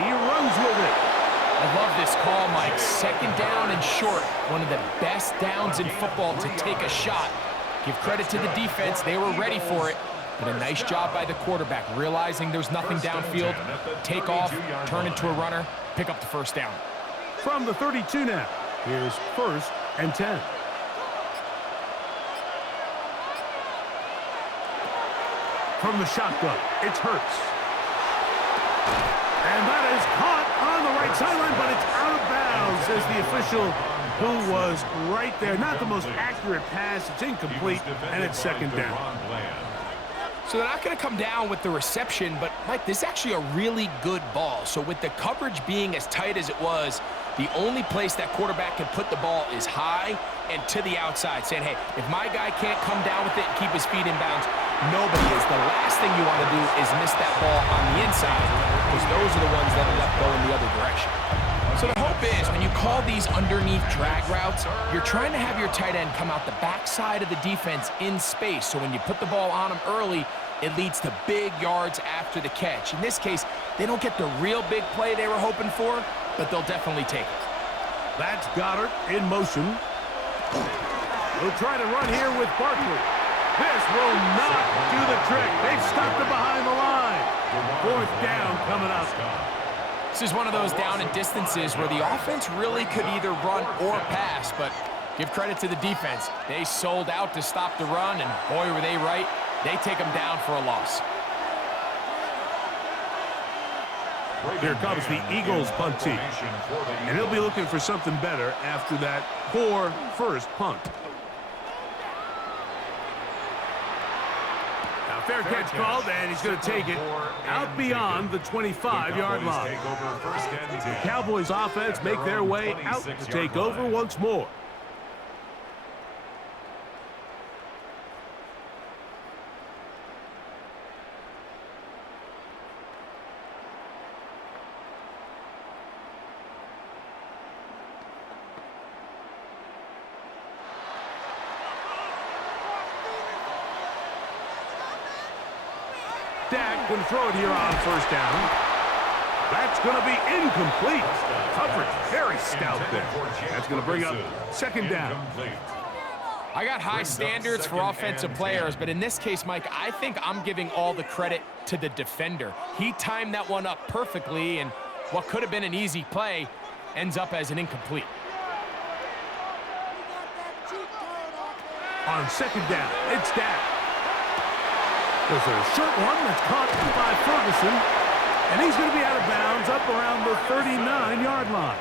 He runs with it. I love this call, Mike. Second down and short. One of the best downs in football to take a shot. Give credit to the defense. They were ready for it. But a nice job by the quarterback, realizing there's nothing downfield. Take off, turn into a runner, pick up the first down. From the 32 now, here's 1st and 10. From the shotgun, it's Hurts. And that is caught on the right sideline, but it's out of bounds, says the official who was right there. Not the most accurate pass. It's incomplete, and it's second down. So they're not going to come down with the reception, but, Mike, this is actually a really good ball. So with the coverage being as tight as it was, the only place that quarterback can put the ball is high and to the outside, saying, hey, if my guy can't come down with it and keep his feet in bounds, nobody is. The last thing you want to do is miss that ball on the inside, because those are the ones that end up going the other direction. So the hope is when you call these underneath drag routes, you're trying to have your tight end come out the backside of the defense in space. So when you put the ball on him early, it leads to big yards after the catch. In this case, they don't get the real big play they were hoping for, but they'll definitely take it. That's Goddard in motion. He'll try to run here with Barkley. This will not do the trick. They've stopped him behind the line. 4th down coming up. This is one of those down and distances where the offense really could either run or pass, but give credit to the defense. They sold out to stop the run, and boy, were they right. They take them down for a loss. Here comes the Eagles punt team. And he'll be looking for something better after that poor first punt. Now fair catch called, and he's going to take it out beyond the 25-yard line. The Cowboys offense make their way out to take over once more. Dak going to throw it here on first down. That's going to be incomplete. Coverage very stout there. That's going to bring up second down. I got high standards for offensive players, but in this case, Mike, I think I'm giving all the credit to the defender. He timed that one up perfectly, and what could have been an easy play ends up as an incomplete. On second down, it's Dak. There's a short one that's caught by Ferguson, and he's going to be out of bounds up around the 39-yard line.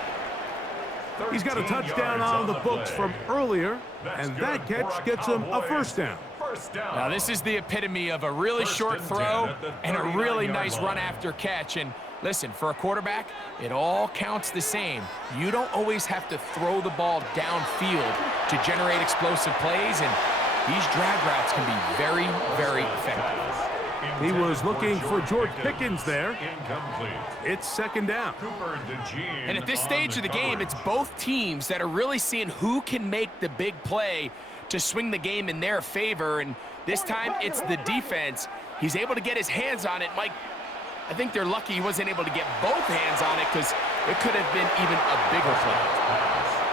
He's got a touchdown on the books from earlier, and that catch gets him a first down. Now, this is the epitome of a really short throw and a really nice run after catch. And listen, for a quarterback, it all counts the same. You don't always have to throw the ball downfield to generate explosive plays, and these drag routes can be very, very effective. He was looking for George Pickens there. It's second down. And at this stage of the game, it's both teams that are really seeing who can make the big play to swing the game in their favor. And this time, it's the defense. He's able to get his hands on it. Mike, I think they're lucky he wasn't able to get both hands on it, because it could have been even a bigger play.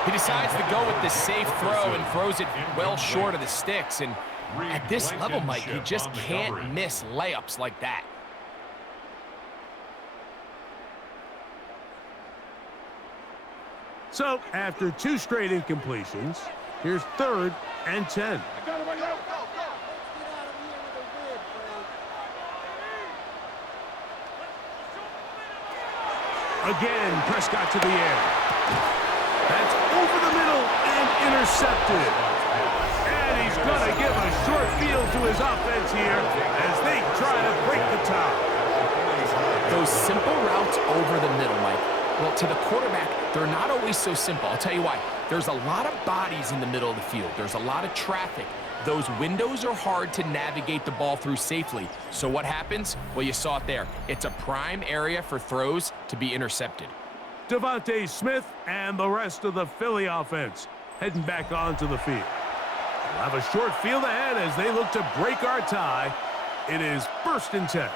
He decides to go with the safe throw and throws it well short of the sticks. And at this level, Mike, you just can't miss layups like that. So, after 2 straight incompletions, here's 3rd and 10. Again, Prescott to the air. That's over the middle and intercepted. And he's going to give a short field to his offense here as they try to break the tie. Those simple routes over the middle, Mike, Well, to the quarterback, they're not always so simple. I'll tell you why. There's a lot of bodies in the middle of the field. There's a lot of traffic. Those windows are hard to navigate the ball through safely. So what happens? Well, you saw it there. It's a prime area for throws to be intercepted. Devontae Smith and the rest of the Philly offense heading back onto the field. We'll have a short field ahead as they look to break our tie. It is 1st and 10.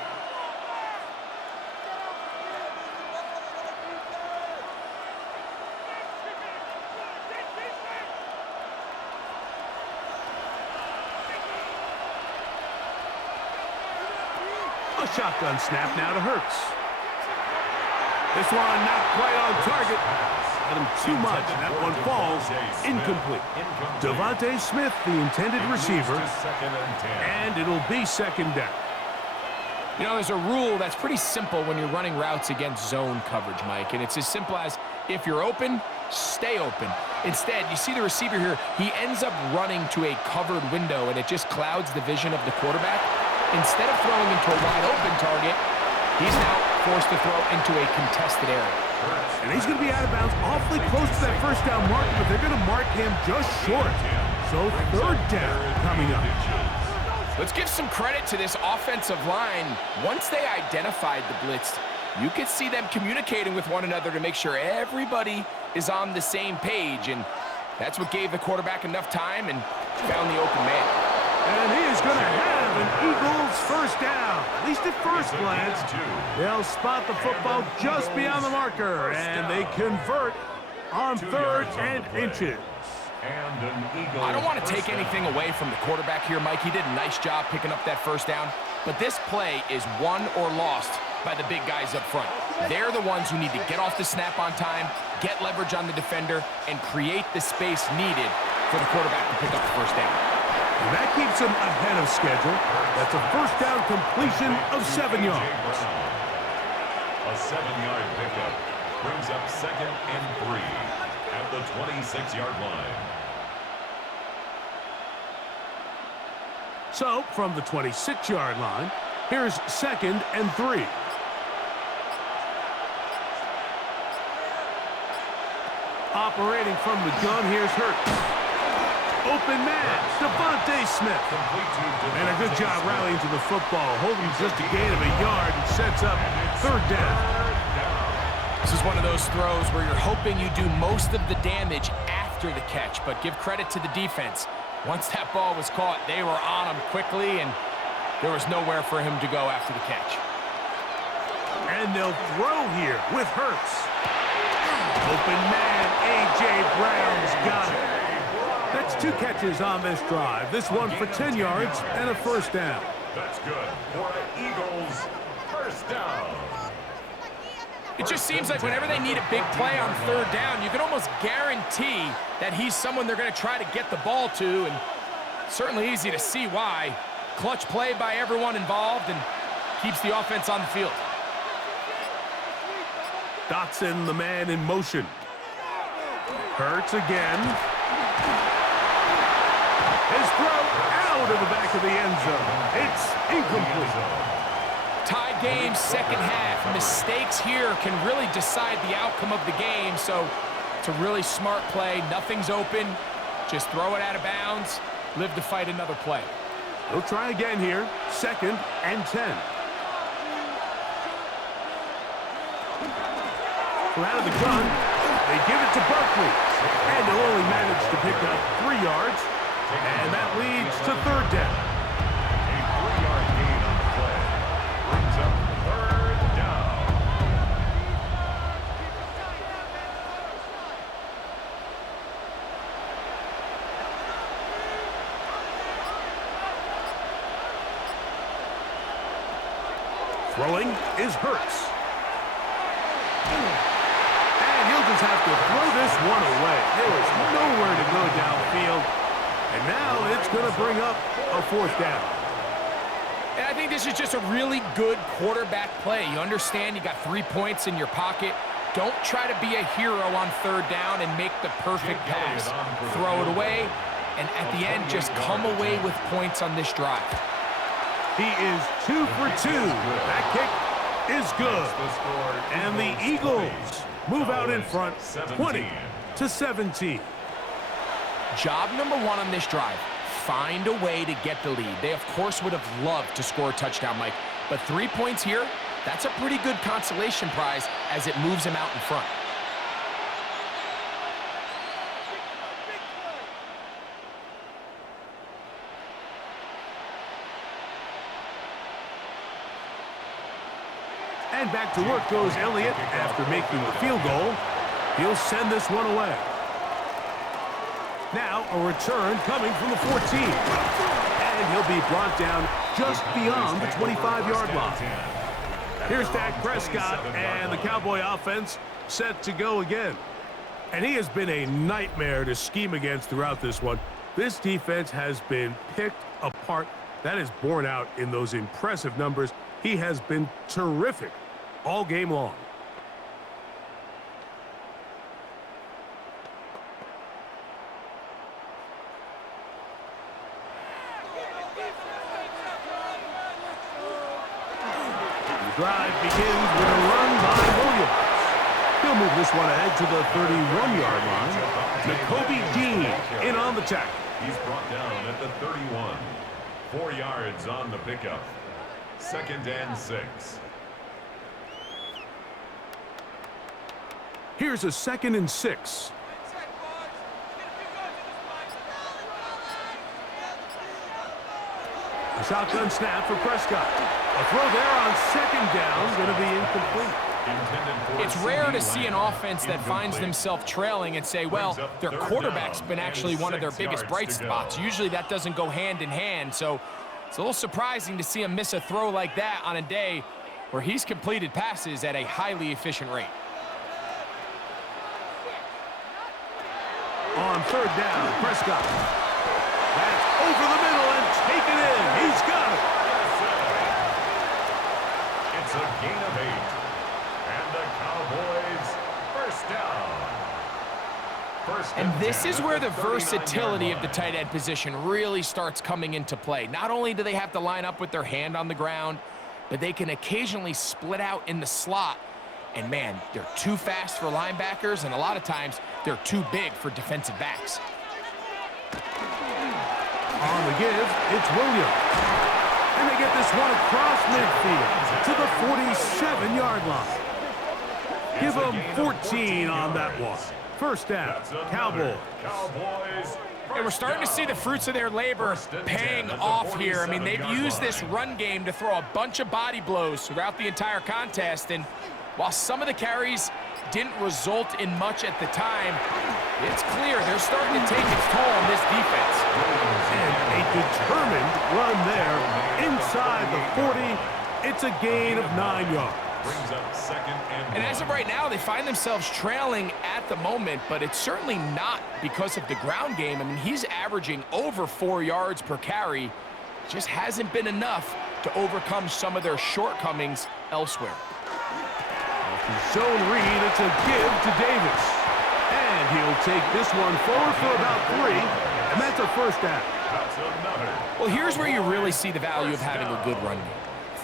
A shotgun snap now to Hurts. This one not quite on target. Got him too much, and that one falls incomplete. Devontae Smith, the intended receiver, and it'll be 2nd down. You know, there's a rule that's pretty simple when you're running routes against zone coverage, Mike, and it's as simple as if you're open, stay open. Instead, you see the receiver here, he ends up running to a covered window, and it just clouds the vision of the quarterback. Instead of throwing into a wide-open target, he's now forced to throw into a contested area. And he's going to be out of bounds awfully close to that 1st down mark, but they're going to mark him just short. So 3rd down coming up. Let's give some credit to this offensive line. Once they identified the blitz, you could see them communicating with one another to make sure everybody is on the same page, and that's what gave the quarterback enough time and found the open man. And he is going to have an Eagles 1st down. At least at first glance, they'll spot the football just beyond the marker, and they convert on 3rd and inches. I don't want to take anything away from the quarterback here, Mike. He did a nice job picking up that 1st down, but this play is won or lost by the big guys up front. They're the ones who need to get off the snap on time, get leverage on the defender, and create the space needed for the quarterback to pick up the 1st down. And that keeps him ahead of schedule. That's a 1st down completion of 7 yards. A 7-yard pickup brings up 2nd and 3 at the 26-yard line. So, from the 26-yard line, here's 2nd and 3. Operating from the gun, here's Hurts. Open man, Devontae Smith. And a good job rallying to the football, holding just a gain of a yard and sets up 3rd down. This is one of those throws where you're hoping you do most of the damage after the catch, but give credit to the defense. Once that ball was caught, they were on him quickly, and there was nowhere for him to go after the catch. And they'll throw here with Hurts. Open man, A.J. Brown's got it. That's 2 catches on this drive. This one for 10 yards and a 1st down. That's good for an Eagles 1st down. It just seems like whenever they need a big play on 3rd down, you can almost guarantee that he's someone they're going to try to get the ball to, and certainly easy to see why. Clutch play by everyone involved and keeps the offense on the field. Dotson, the man in motion. Hurts again. His throw out of the back of the end zone. It's incomplete. Tie game, 2nd half. Mistakes here can really decide the outcome of the game, so it's a really smart play. Nothing's open. Just throw it out of bounds. Live to fight another play. They'll try again here. 2nd and 10. From out of the gun, they give it to Barkley. And they'll only manage to pick up 3 yards. And that leads to 3rd down. A 3-yard gain on the play brings up 3rd down. Throwing is Hurts. And he'll just have to throw this one away. There was nowhere to go downfield. And now it's going to bring up a 4th down. And I think this is just a really good quarterback play. You understand you got 3 points in your pocket. Don't try to be a hero on 3rd down and make the perfect pass. Throw it away, and at the end, just come away with points on this drive. He is 2 for 2. That kick is good. And the Eagles move out in front, 20-17. Job number one on this drive, find a way to get the lead. They, of course, would have loved to score a touchdown, Mike, but 3 points here, that's a pretty good consolation prize as it moves them out in front. And back to work goes Elliott after making the field goal. He'll send this one away. Now a return coming from the 14. And he'll be brought down just beyond the 25-yard line. Here's Dak Prescott and the Cowboy offense set to go again. And he has been a nightmare to scheme against throughout this one. This defense has been picked apart. That is borne out in those impressive numbers. He has been terrific all game long. The drive begins with a run by Williams. He'll move this one ahead to the 31-yard line. Nakobe Dean in on the tackle. He's brought down at the 31. 4 yards on the pickup. 2nd and 6. Here's a 2nd and 6. A shotgun snap for Prescott. A throw there on 2nd down, going to be incomplete. It's rare to see an offense that finds themselves trailing and say, well, their quarterback's been actually one of their biggest bright spots. Usually that doesn't go hand in hand, so it's a little surprising to see him miss a throw like that on a day where he's completed passes at a highly efficient rate. On 3rd down, Prescott. That's over the middle and taken in. He's got it. It's a gain of 8. And the Cowboys first down. And this is where the versatility of the tight end position really starts coming into play. Not only do they have to line up with their hand on the ground, but they can occasionally split out in the slot. And man, they're too fast for linebackers, and a lot of times they're too big for defensive backs. On the give, it's Williams. And they get this one across midfield to the 47-yard line. Give them 14 on that one. First down, Cowboys. And we're starting to see the fruits of their labor paying off here. I mean, they've used this run game to throw a bunch of body blows throughout the entire contest, and while some of the carries didn't result in much at the time, it's clear they're starting to take its toll on this defense. And a determined run there inside the 40. It's a gain of 9 yards. Brings up 2nd and 1. And as of right now, they find themselves trailing at the moment, but it's certainly not because of the ground game. I mean, he's averaging over 4 yards per carry. Just hasn't been enough to overcome some of their shortcomings elsewhere. Zone read, it's a give to Davis. And he'll take this one forward for about 3, and that's a first down. That's another. Well, here's where you really see the value of having a good run game.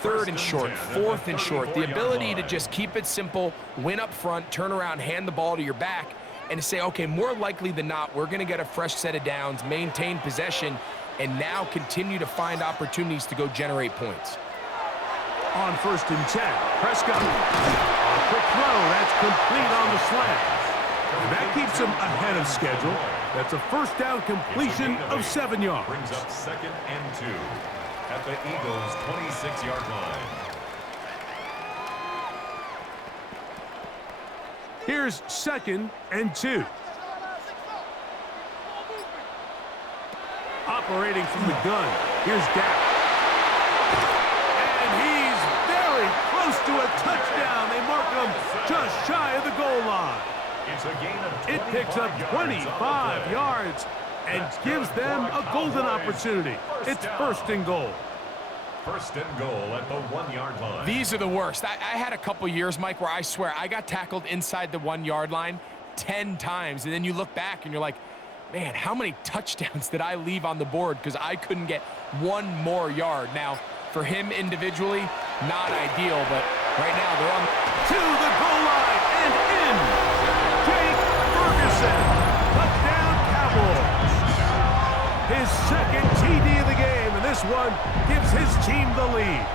3rd and short, 4th and short, the ability to just keep it simple, win up front, turn around, hand the ball to your back, and to say, okay, more likely than not, we're going to get a fresh set of downs, maintain possession, and now continue to find opportunities to go generate points. On 1st and 10, Prescott. A quick throw, that's complete on the slant. And that keeps him ahead of schedule. That's a first down completion of 7 yards. Brings up 2nd and 2 at the Eagles' 26-yard line. Here's 2nd and 2. Operating from the gun, here's Dak. And he's very close to a touchdown. They mark him just shy of the goal line. It's a gain of 25 It picks up 25 yards and gives them a golden opportunity. It's 1st and goal. 1st and goal at the 1-yard line. These are the worst. I had a couple years, Mike, where I swear I got tackled inside the 1-yard line 10 times, and then you look back and you're like, man, how many touchdowns did I leave on the board because I couldn't get 1 more yard? Now, for him individually, not ideal, but right now they're on To the goal line and in. his second TD of the game, and this one gives his team the lead.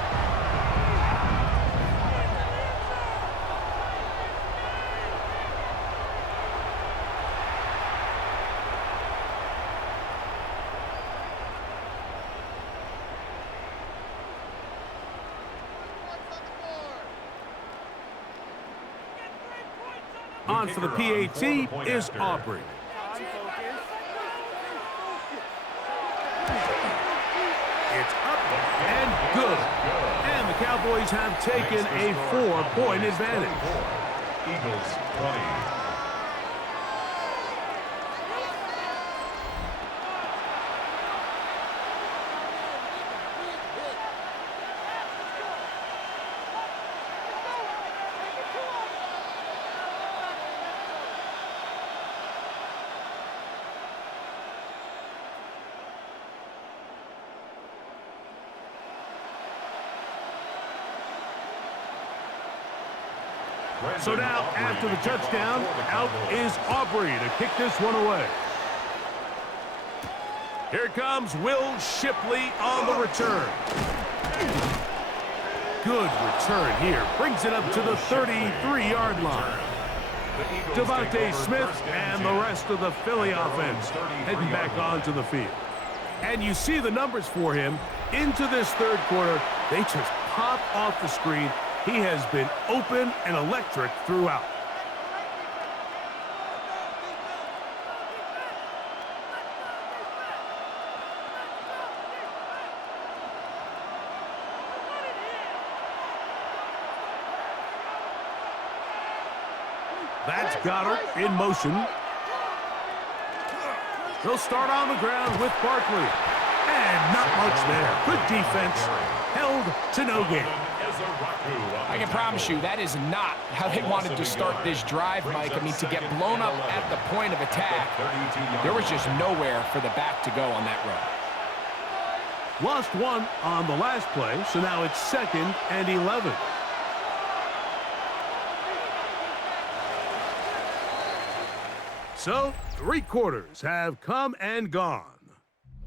On for the PAT is Aubrey. It's up and good. And the Cowboys have taken a 4-point advantage. Eagles 20. So now, after the touchdown, out is Aubrey to kick this one away. Here comes Will Shipley on the return. Good return here. Brings it up to the 33-yard line. Devontae Smith and the rest of the Philly offense heading back onto the field. And you see the numbers for him into this third quarter. They just pop off the screen. He has been open and electric throughout. That's Goddard in motion. He'll start on the ground with Barkley. And not much there. Good defense. Held to no gain. I can promise you that is not how they wanted to start this drive, Mike. I mean, to get blown up at the point of attack, there was just nowhere for the back to go on that run. Lost one on the last play, so now it's 2nd and 11. So, 3 quarters have come and gone.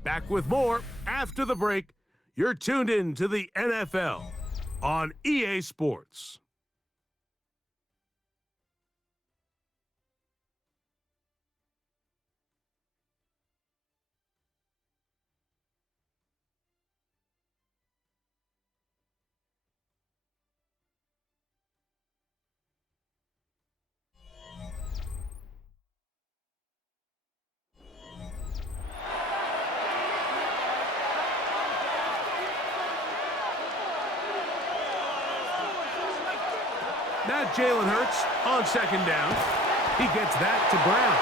Back with more after the break. You're tuned in to the NFL on EA Sports. Now Jalen Hurts on 2nd down. He gets that to Brown.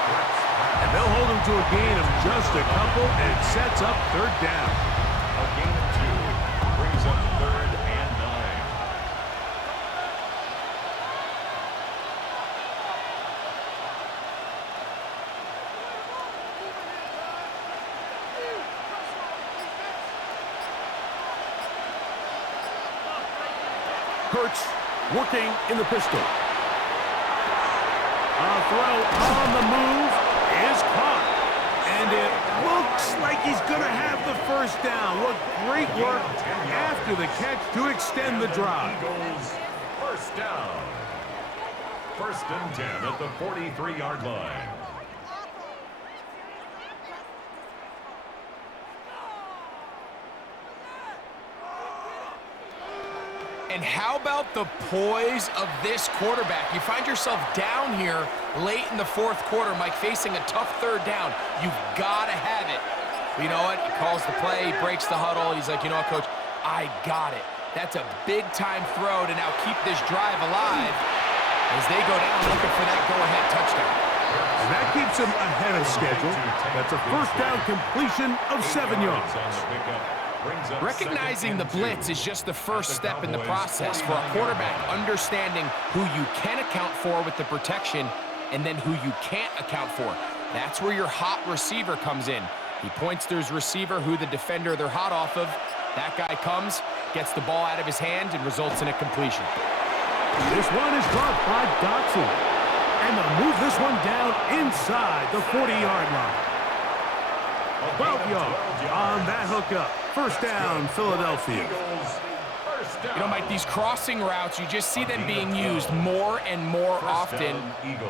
And they'll hold him to a gain of just a couple, and it sets up 3rd down. A gain of 2 brings up 3rd and 9. Hurts working in the pistol. A throw on the move is caught. And it looks like he's going to have the 1st down. What great work after the catch to extend the drive. Eagles 1st down. 1st and 10 at the 43-yard line. And how about the poise of this quarterback? You find yourself down here late in the 4th quarter, Mike, facing a tough 3rd down. You've got to have it. But you know what? He calls the play, he breaks the huddle. He's like, you know what, Coach? I got it. That's a big-time throw to now keep this drive alive as they go down looking for that go-ahead touchdown. And that keeps him ahead of schedule. That's a 1st down completion of 7 yards. Recognizing the blitz is just the first step in the process for a quarterback, understanding who you can account for with the protection and then who you can't account for. That's where your hot receiver comes in. He points to his receiver, who the defender they're hot off of. That guy comes, gets the ball out of his hand, and results in a completion. This one is caught by Dotson. And they'll move this one down inside the 40-yard line. 12 yards on that hookup. First down, Philadelphia. You know, Mike, these crossing routes, you just see them being used more and more often.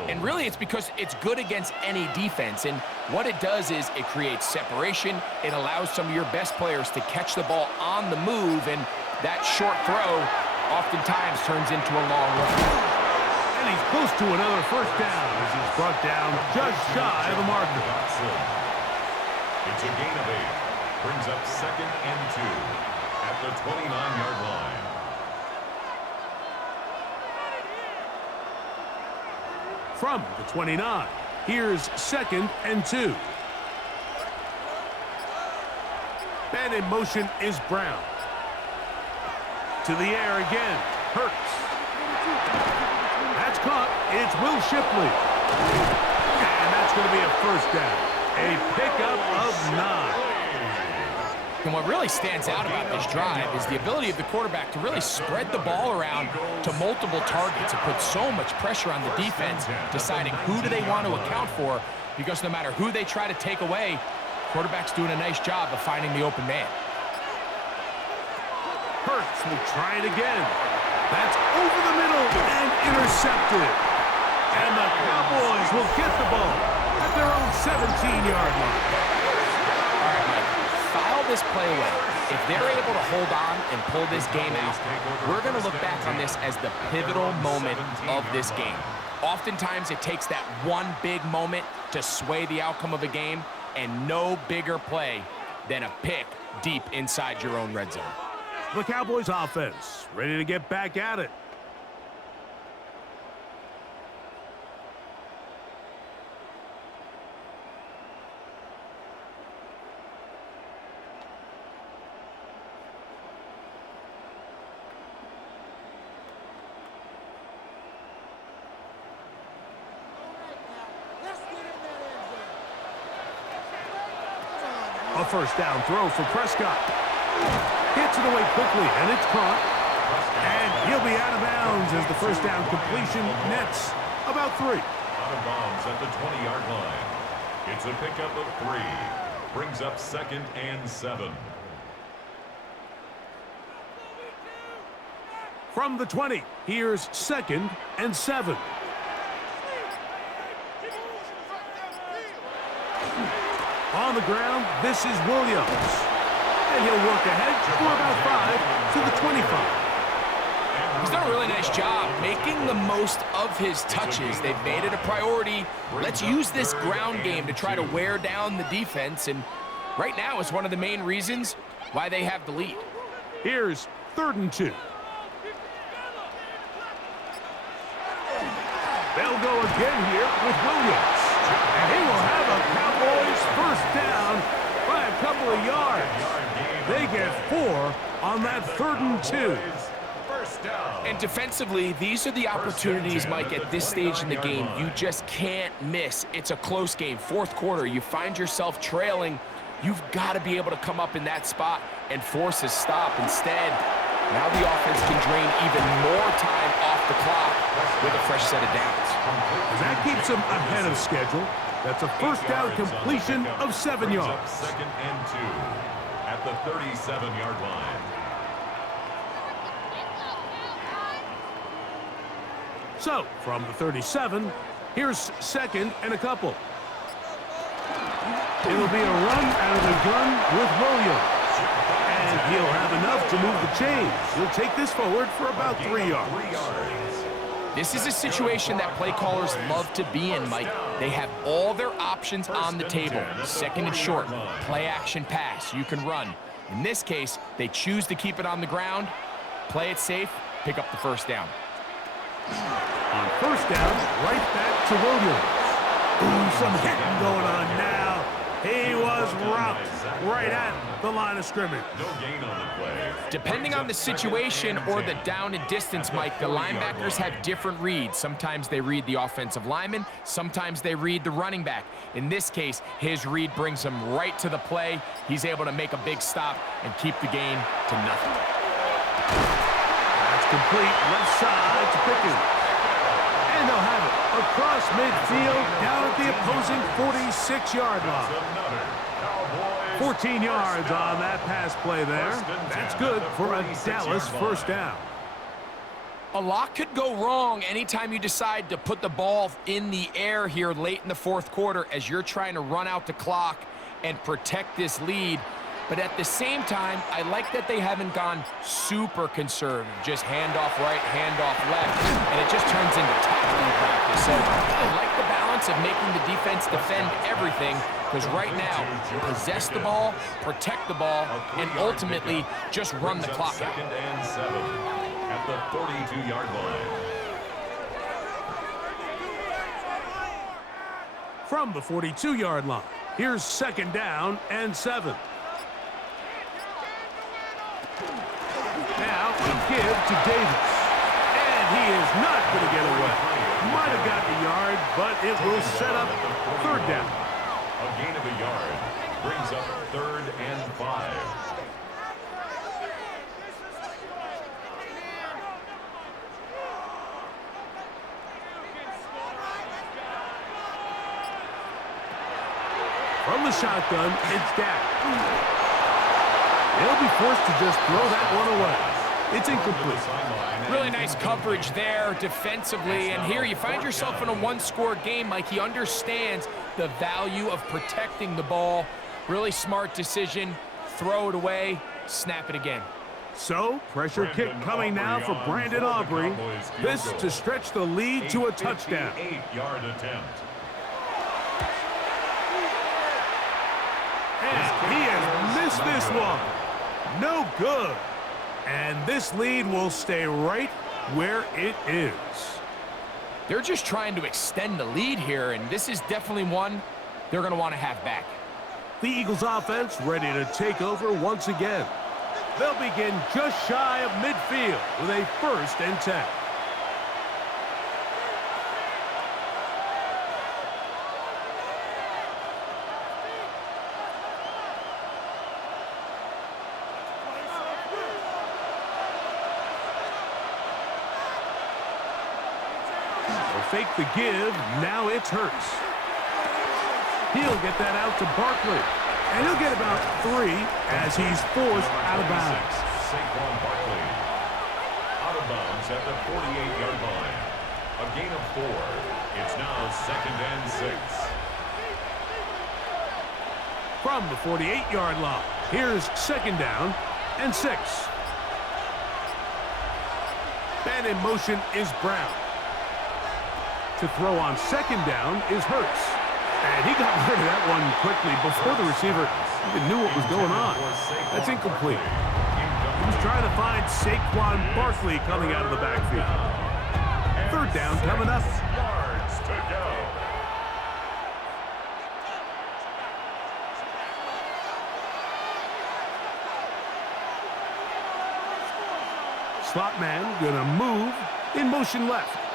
And really, it's because it's good against any defense. And what it does is it creates separation. It allows some of your best players to catch the ball on the move. And that short throw oftentimes turns into a long run. And he's close to another first down as he's brought down just shy of the marker. It's a gain of 8. Brings up 2nd and 2 at the 29-yard line. From the 29, here's 2nd and 2. And in motion is Brown. To the air again, Hurts. That's caught. It's Will Shipley. And that's going to be a first down. A pickup of 9. And what really stands out about this drive is the ability of the quarterback to really spread the ball around to multiple targets. It puts so much pressure on the defense, deciding who do they want to account for, because no matter who they try to take away, quarterback's doing a nice job of finding the open man. Hurts will try it again. That's over the middle and intercepted. And the Cowboys will get the ball at their own 17-yard line. All right, Mike, file this play away. If they're able to hold on and pull this game out, we're going to look back on this as the pivotal moment of this game. Oftentimes, it takes that one big moment to sway the outcome of a game, and no bigger play than a pick deep inside your own red zone. The Cowboys offense ready to get back at it. A first down throw for Prescott. Gets it away quickly, and it's caught. And he'll be out of bounds as the first down completion nets about 3. Out of bounds at the 20-yard line. It's a pickup of 3. Brings up 2nd and 7. From the 20, here's 2nd and 7. On the ground, this is Williams. And he'll work ahead for about 5 to the 25. He's done a really nice job making the most of his touches. They've made it a priority. Let's use this ground game to try to wear down the defense. And right now, it's one of the main reasons why they have the lead. Here's 3rd and 2. They'll go again here with Williams. And he will have a Cowboys first down by a couple of yards. They get 4 on that 3rd and 2. And defensively, these are the opportunities, Mike, at this stage in the game you just can't miss. It's a close game. 4th quarter, you find yourself trailing. You've got to be able to come up in that spot and force a stop. Instead, now the offense can drain even more time off the clock with a fresh set of downs. That keeps them ahead of schedule. That's a first down completion of 7 yards. 2nd and 2 at the 37-yard line. So, from the 37, here's 2nd and a couple. It'll be a run out of the gun with Williams. And he'll have enough to move the chains. He'll take this forward for about 3 yards. This is a situation that play callers love to be in, Mike. They have all their options on the table. 2nd and short, play action pass, you can run. In this case, they choose to keep it on the ground, play it safe, pick up the first down. On first down, right back to Williams. Ooh, some hitting going on now. He was rocked right at the line of scrimmage. No gain on the play. Depending on the situation or the down and distance, Mike, the linebackers have different reads. Sometimes they read the offensive lineman, sometimes they read the running back. In this case, his read brings him right to the play. He's able to make a big stop and keep the gain to nothing. That's complete left side to Pickens. And they'll have it across midfield down at the opposing 46-yard line. 14 yards on that pass play there. That's good for a Dallas first down. A lot could go wrong anytime you decide to put the ball in the air here late in the fourth quarter as you're trying to run out the clock and protect this lead. But at the same time, I like that they haven't gone super conservative. Just handoff right, handoff left, and it just turns into tackling practice. So I like the balance of making the defense defend everything, because right now, possess the ball, protect the ball, and ultimately just run the clock out. 2nd and 7 at the 42-yard line. From the 42-yard line, here's 2nd down and 7. Now we give to Davis. And he is not going to get away. Might have gotten a yard, but it will set up 3rd down. A gain of a yard brings up 3rd and 5. From the shotgun, it's Dak. He'll be forced to just throw that one away. It's incomplete. Really nice coverage there defensively, and here you find yourself in a one-score game. Like, he understands the value of protecting the ball. Really smart decision. Throw it away, snap it again. So, pressure kick coming now for Brandon Aubrey. This to stretch the lead to a touchdown. 8-yard attempt. And he has missed this one. No good. And this lead will stay right where it is. They're just trying to extend the lead here, and this is definitely one they're going to want to have back. The Eagles offense ready to take over once again. They'll begin just shy of midfield with a 1st and 10. Fake the give, now it's Hurts. He'll get that out to Barkley, and he'll get about 3 as he's forced out of bounds. Saquon Barkley out of bounds at the 48-yard line. A gain of 4. It's now 2nd and 6. From the 48-yard line, here's 2nd down and 6. And in motion is Brown. To throw on 2nd down is Hurts. And he got rid of that one quickly before the receiver even knew what was going on. That's incomplete. He was trying to find Saquon Barkley coming out of the backfield. 3rd down coming up. Yards to go. Slot man gonna move in motion left.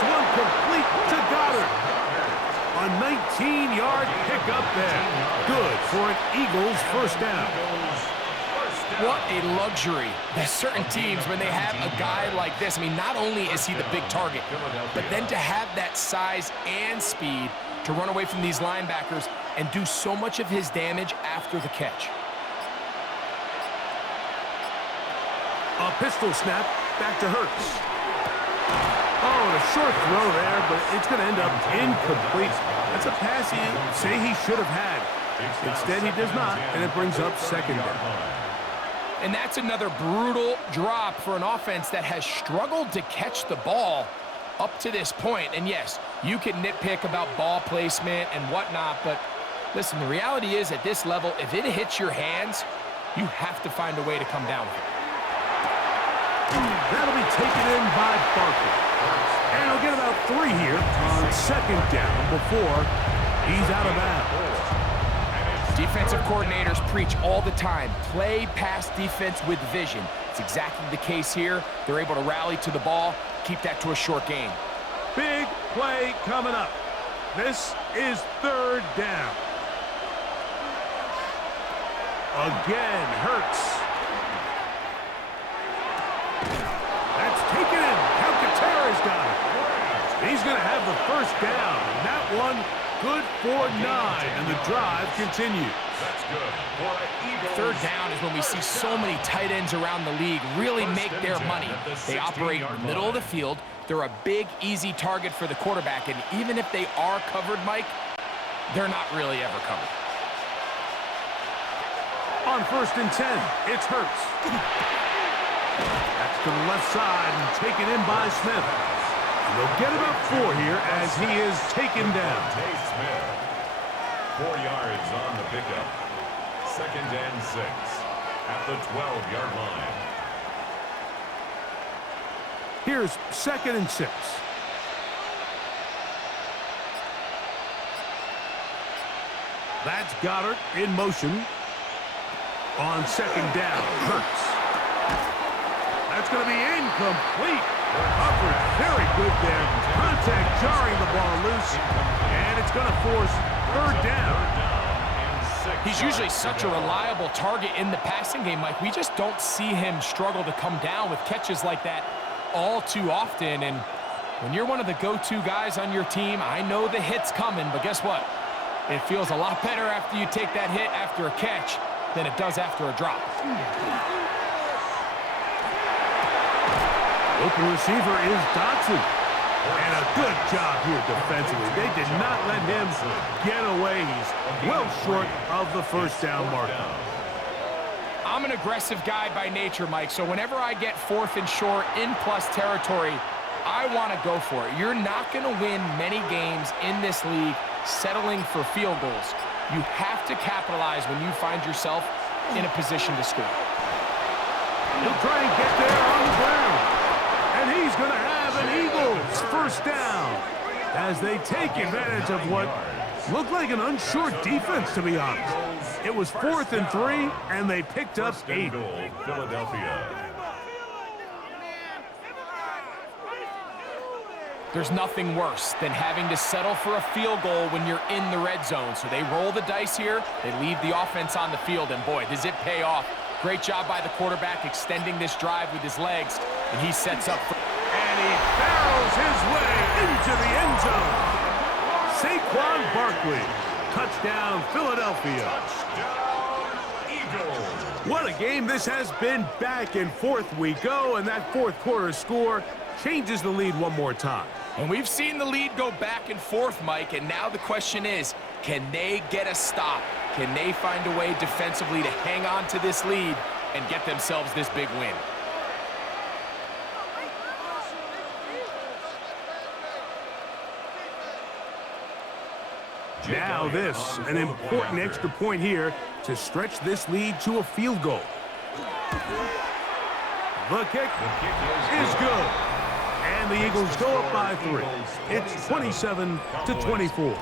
One complete to Goddard. A 19-yard pickup there. Good for an Eagles 1st down. What a luxury. There's certain teams, when they have a guy like this, I mean, not only is he the big target, but then to have that size and speed to run away from these linebackers and do so much of his damage after the catch. A pistol snap back to Hurts. Oh, a short throw there, but it's going to end up incomplete. That's a pass he'd say he should have had. Instead, he does not, and it brings up 2nd down. And that's another brutal drop for an offense that has struggled to catch the ball up to this point. And yes, you can nitpick about ball placement and whatnot, but listen, the reality is at this level, if it hits your hands, you have to find a way to come down with it. That'll be taken in by Barkley. And he'll get about 3 here on 2nd down before he's out of bounds. Defensive coordinators preach all the time, play pass defense with vision. It's exactly the case here. They're able to rally to the ball, keep that to a short gain. Big play coming up. This is 3rd down. Again, Hurts. first down. And that one good for 9, and the drive continues. That's good for an Eagles. Third down is when we see so many tight ends around the league really make their money. They operate in the middle of the field. They're a big, easy target for the quarterback, and even if they are covered, Mike, they're not really ever covered. On 1st and 10, it's Hurts. That's to the left side and taken in by Smith. And they'll get about 4 here as he is taken down. Smith, 4 yards on the pickup. 2nd and 6 at the 12-yard line. Here's 2nd and 6. That's Goddard in motion. On 2nd down, Hurts. That's going to be incomplete. Coverage very good there. Contact jarring the ball loose. And it's going to force 3rd down. He's usually such a reliable target in the passing game, Mike. We just don't see him struggle to come down with catches like that all too often. And when you're one of the go-to guys on your team, I know the hit's coming, but guess what? It feels a lot better after you take that hit after a catch than it does after a drop. Open receiver is Dotson. And a good job here defensively. They did not let him get away. He's well short of the first down marker. I'm an aggressive guy by nature, Mike, so whenever I get 4th and short in plus territory, I want to go for it. You're not going to win many games in this league settling for field goals. You have to capitalize when you find yourself in a position to score. He'll try and get there on the ground. And he's going to have an Eagles first down as they take advantage of what looked like an unsure defense, to be honest. It was 4th and 3, and they picked up 8. Philadelphia. There's nothing worse than having to settle for a field goal when you're in the red zone. So they roll the dice here. They leave the offense on the field, and boy, does it pay off. Great job by the quarterback extending this drive with his legs, and he sets up for... And he barrels his way into the end zone. Saquon Barkley. Touchdown, Philadelphia. Touchdown, Eagles. What a game this has been. Back and forth we go, and that 4th quarter score changes the lead one more time. And we've seen the lead go back and forth, Mike, and now the question is, can they get a stop? Can they find a way defensively to hang on to this lead and get themselves this big win? Now this, an important extra point here to stretch this lead to a field goal. The kick is good. And the Eagles go up by 3. It's 27-24.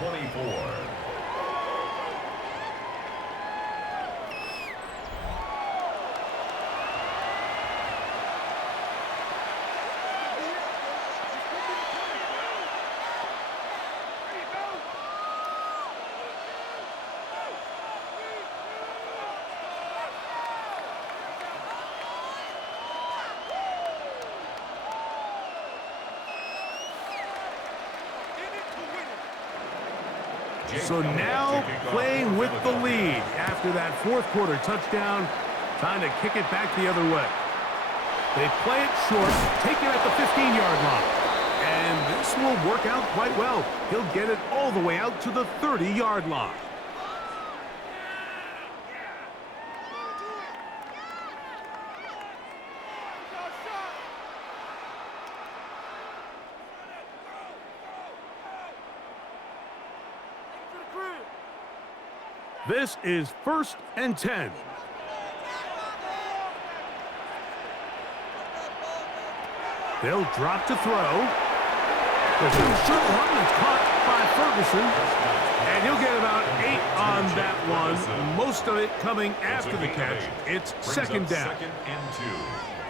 So now playing with the lead after that 4th quarter touchdown, trying to kick it back the other way. They play it short, take it at the 15-yard line. And this will work out quite well. He'll get it all the way out to the 30-yard line. This is 1st and 10. They'll drop to throw. There's a short one that's caught by Ferguson. And he'll get about 8 on that one. Most of it coming after the catch. It's 2nd down.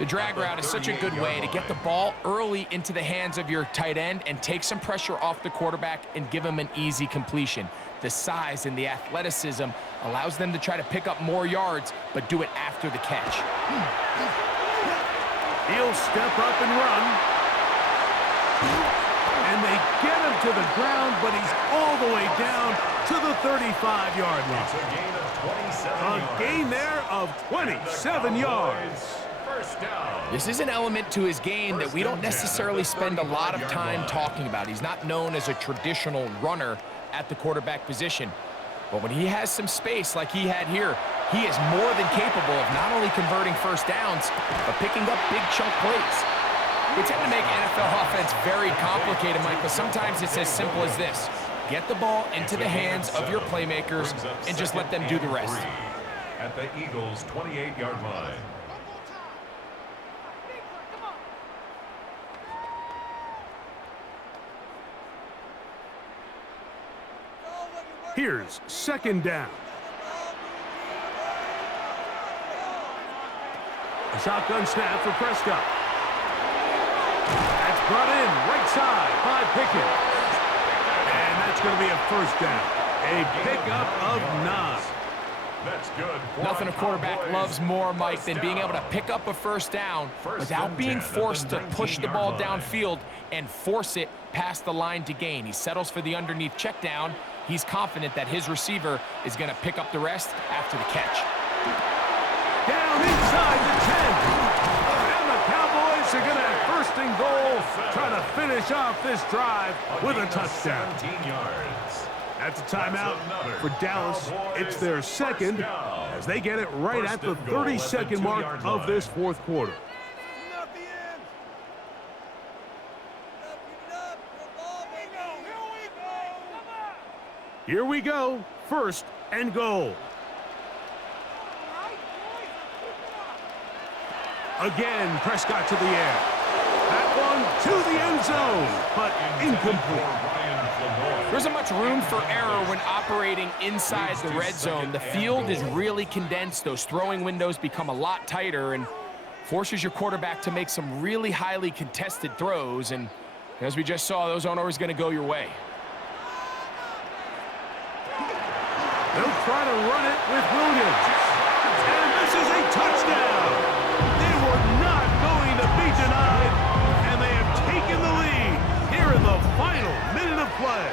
The drag route is such a good way to get the ball early into the hands of your tight end and take some pressure off the quarterback and give him an easy completion. The size and the athleticism allows them to try to pick up more yards, but do it after the catch. He'll step up and run. And they get him to the ground, but he's all the way down to the 35-yard line. It's a gain of 27 A yards. gain there of 27 yards. First down. This is an element to his game that we don't necessarily spend a lot of time talking about. He's not known as a traditional runner at the quarterback position. But when he has some space like he had here, he is more than capable of not only converting first downs, but picking up big chunk plays. We tend to make NFL offense very complicated, Mike, but sometimes it's as simple as this. Get the ball into the hands of your playmakers and just let them do the rest. At the Eagles' 28-yard line. Here's second down. A shotgun snap for Prescott. That's brought in right side by Pickens. And that's going to be a first down. A pickup of 9. That's good. Nothing a quarterback loves more, Mike, than being able to pick up a first down without being forced to push the ball downfield and force it past the line to gain. He settles for the underneath check down. He's confident that his receiver is going to pick up the rest after the catch. Down inside the 10. And the Cowboys are going to have first and goal, trying to finish off this drive with a touchdown. 17 yards. That's a timeout for Dallas. It's their second as they get it right at the 30-second mark of this fourth quarter. Here we go, first and goal. Again, Prescott to the air. That one to the end zone, but incomplete. There isn't much room for error when operating inside the red zone. The field is really condensed. Those throwing windows become a lot tighter and forces your quarterback to make some really highly contested throws. And as we just saw, those aren't always going to go your way. They'll try to run it with Williams. And this is a touchdown. They were not going to be denied, and they have taken the lead here in the final minute of play.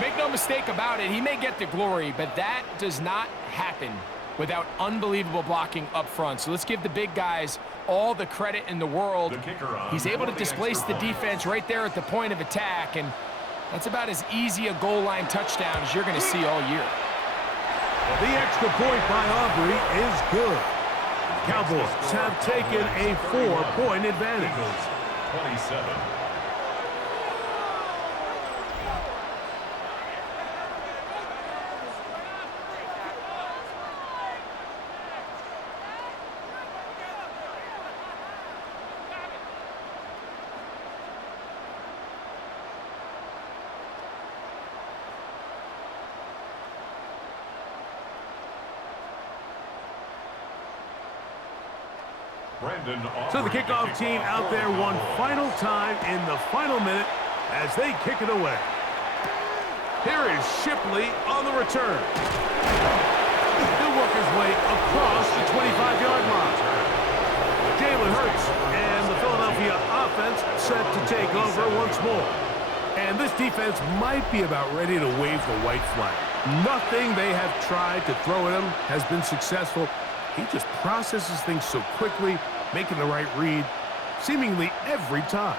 Make no mistake about it, he may get the glory, but that does not happen without unbelievable blocking up front. So let's give the big guys all the credit in the world. He's able to displace the defense right there at the point of attack, and that's about as easy a goal line touchdown as you're going to see all year. The extra point by Aubrey is good. The Cowboys have taken a 4-point advantage. Eagles, 27. So the kickoff team out there one final time in the final minute as they kick it away. Here is Shipley on the return. He'll work his way across the 25-yard line. Jalen Hurts and the Philadelphia offense set to take over once more. And this defense might be about ready to wave the white flag. Nothing they have tried to throw at him has been successful. He just processes things so quickly, making the right read seemingly every time.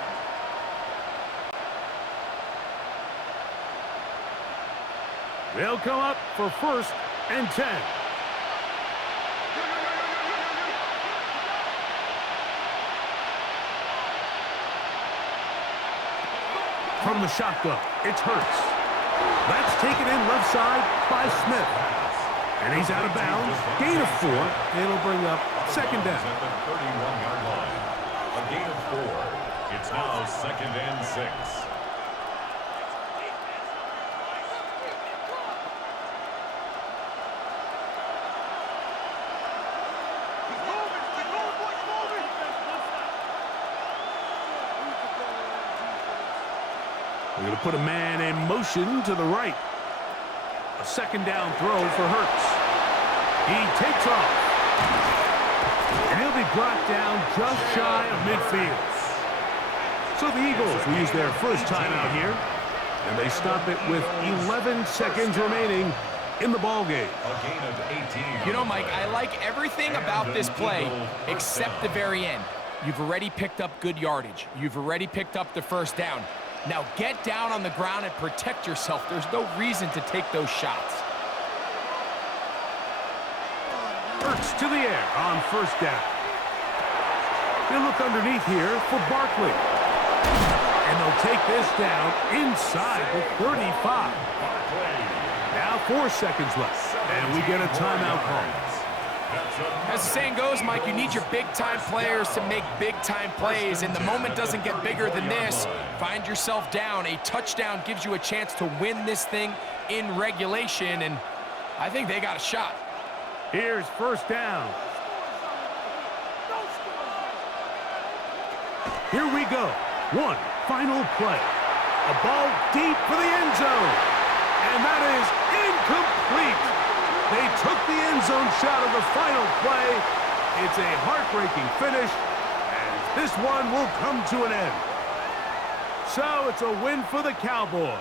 They'll come up for first and 10. From the shotgun, it's Hurts. That's taken in left side by Smith. And he's out of bounds. Gain of 4. It'll bring up second down. At the 31-yard line. A gain of 4. It's now second and 6. We're going to put a man in motion to the right. A second down throw for Hurts. He takes off. And he'll be brought down just shy of midfield. So the Eagles will use their first timeout here, and they stop it with 11 seconds remaining in the ball game. You know, Mike, I like everything about this play except the very end. You've already picked up good yardage. You've already picked up the first down. Now get down on the ground and protect yourself. There's no reason to take those shots. Hurts to the air on first down. They'll look underneath here for Barkley. And they'll take this down inside the 35. Now 4 seconds left, and we get a timeout call. As the saying goes, Mike, you need your big-time players to make big-time plays, and the moment doesn't get bigger than this. Find yourself down. A touchdown gives you a chance to win this thing in regulation, and I think they got a shot. Here's first down. Here we go. One final play. A ball deep for the end zone. And that is incomplete. They took the end zone shot of the final play. It's a heartbreaking finish, and this one will come to an end. So it's a win for the Cowboys.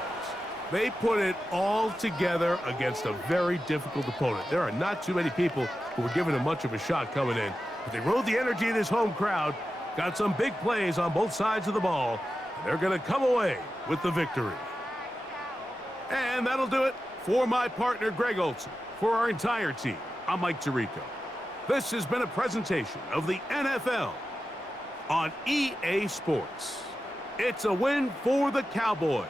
They put it all together against a very difficult opponent. There are not too many people who were giving them much of a shot coming in, but they rode the energy of this home crowd, got some big plays on both sides of the ball, and they're going to come away with the victory. And that'll do it for my partner, Greg Olson. For our entire team, I'm Mike Tirico. This has been a presentation of the NFL on EA Sports. It's a win for the Cowboys,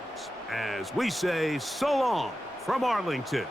as we say so long from Arlington.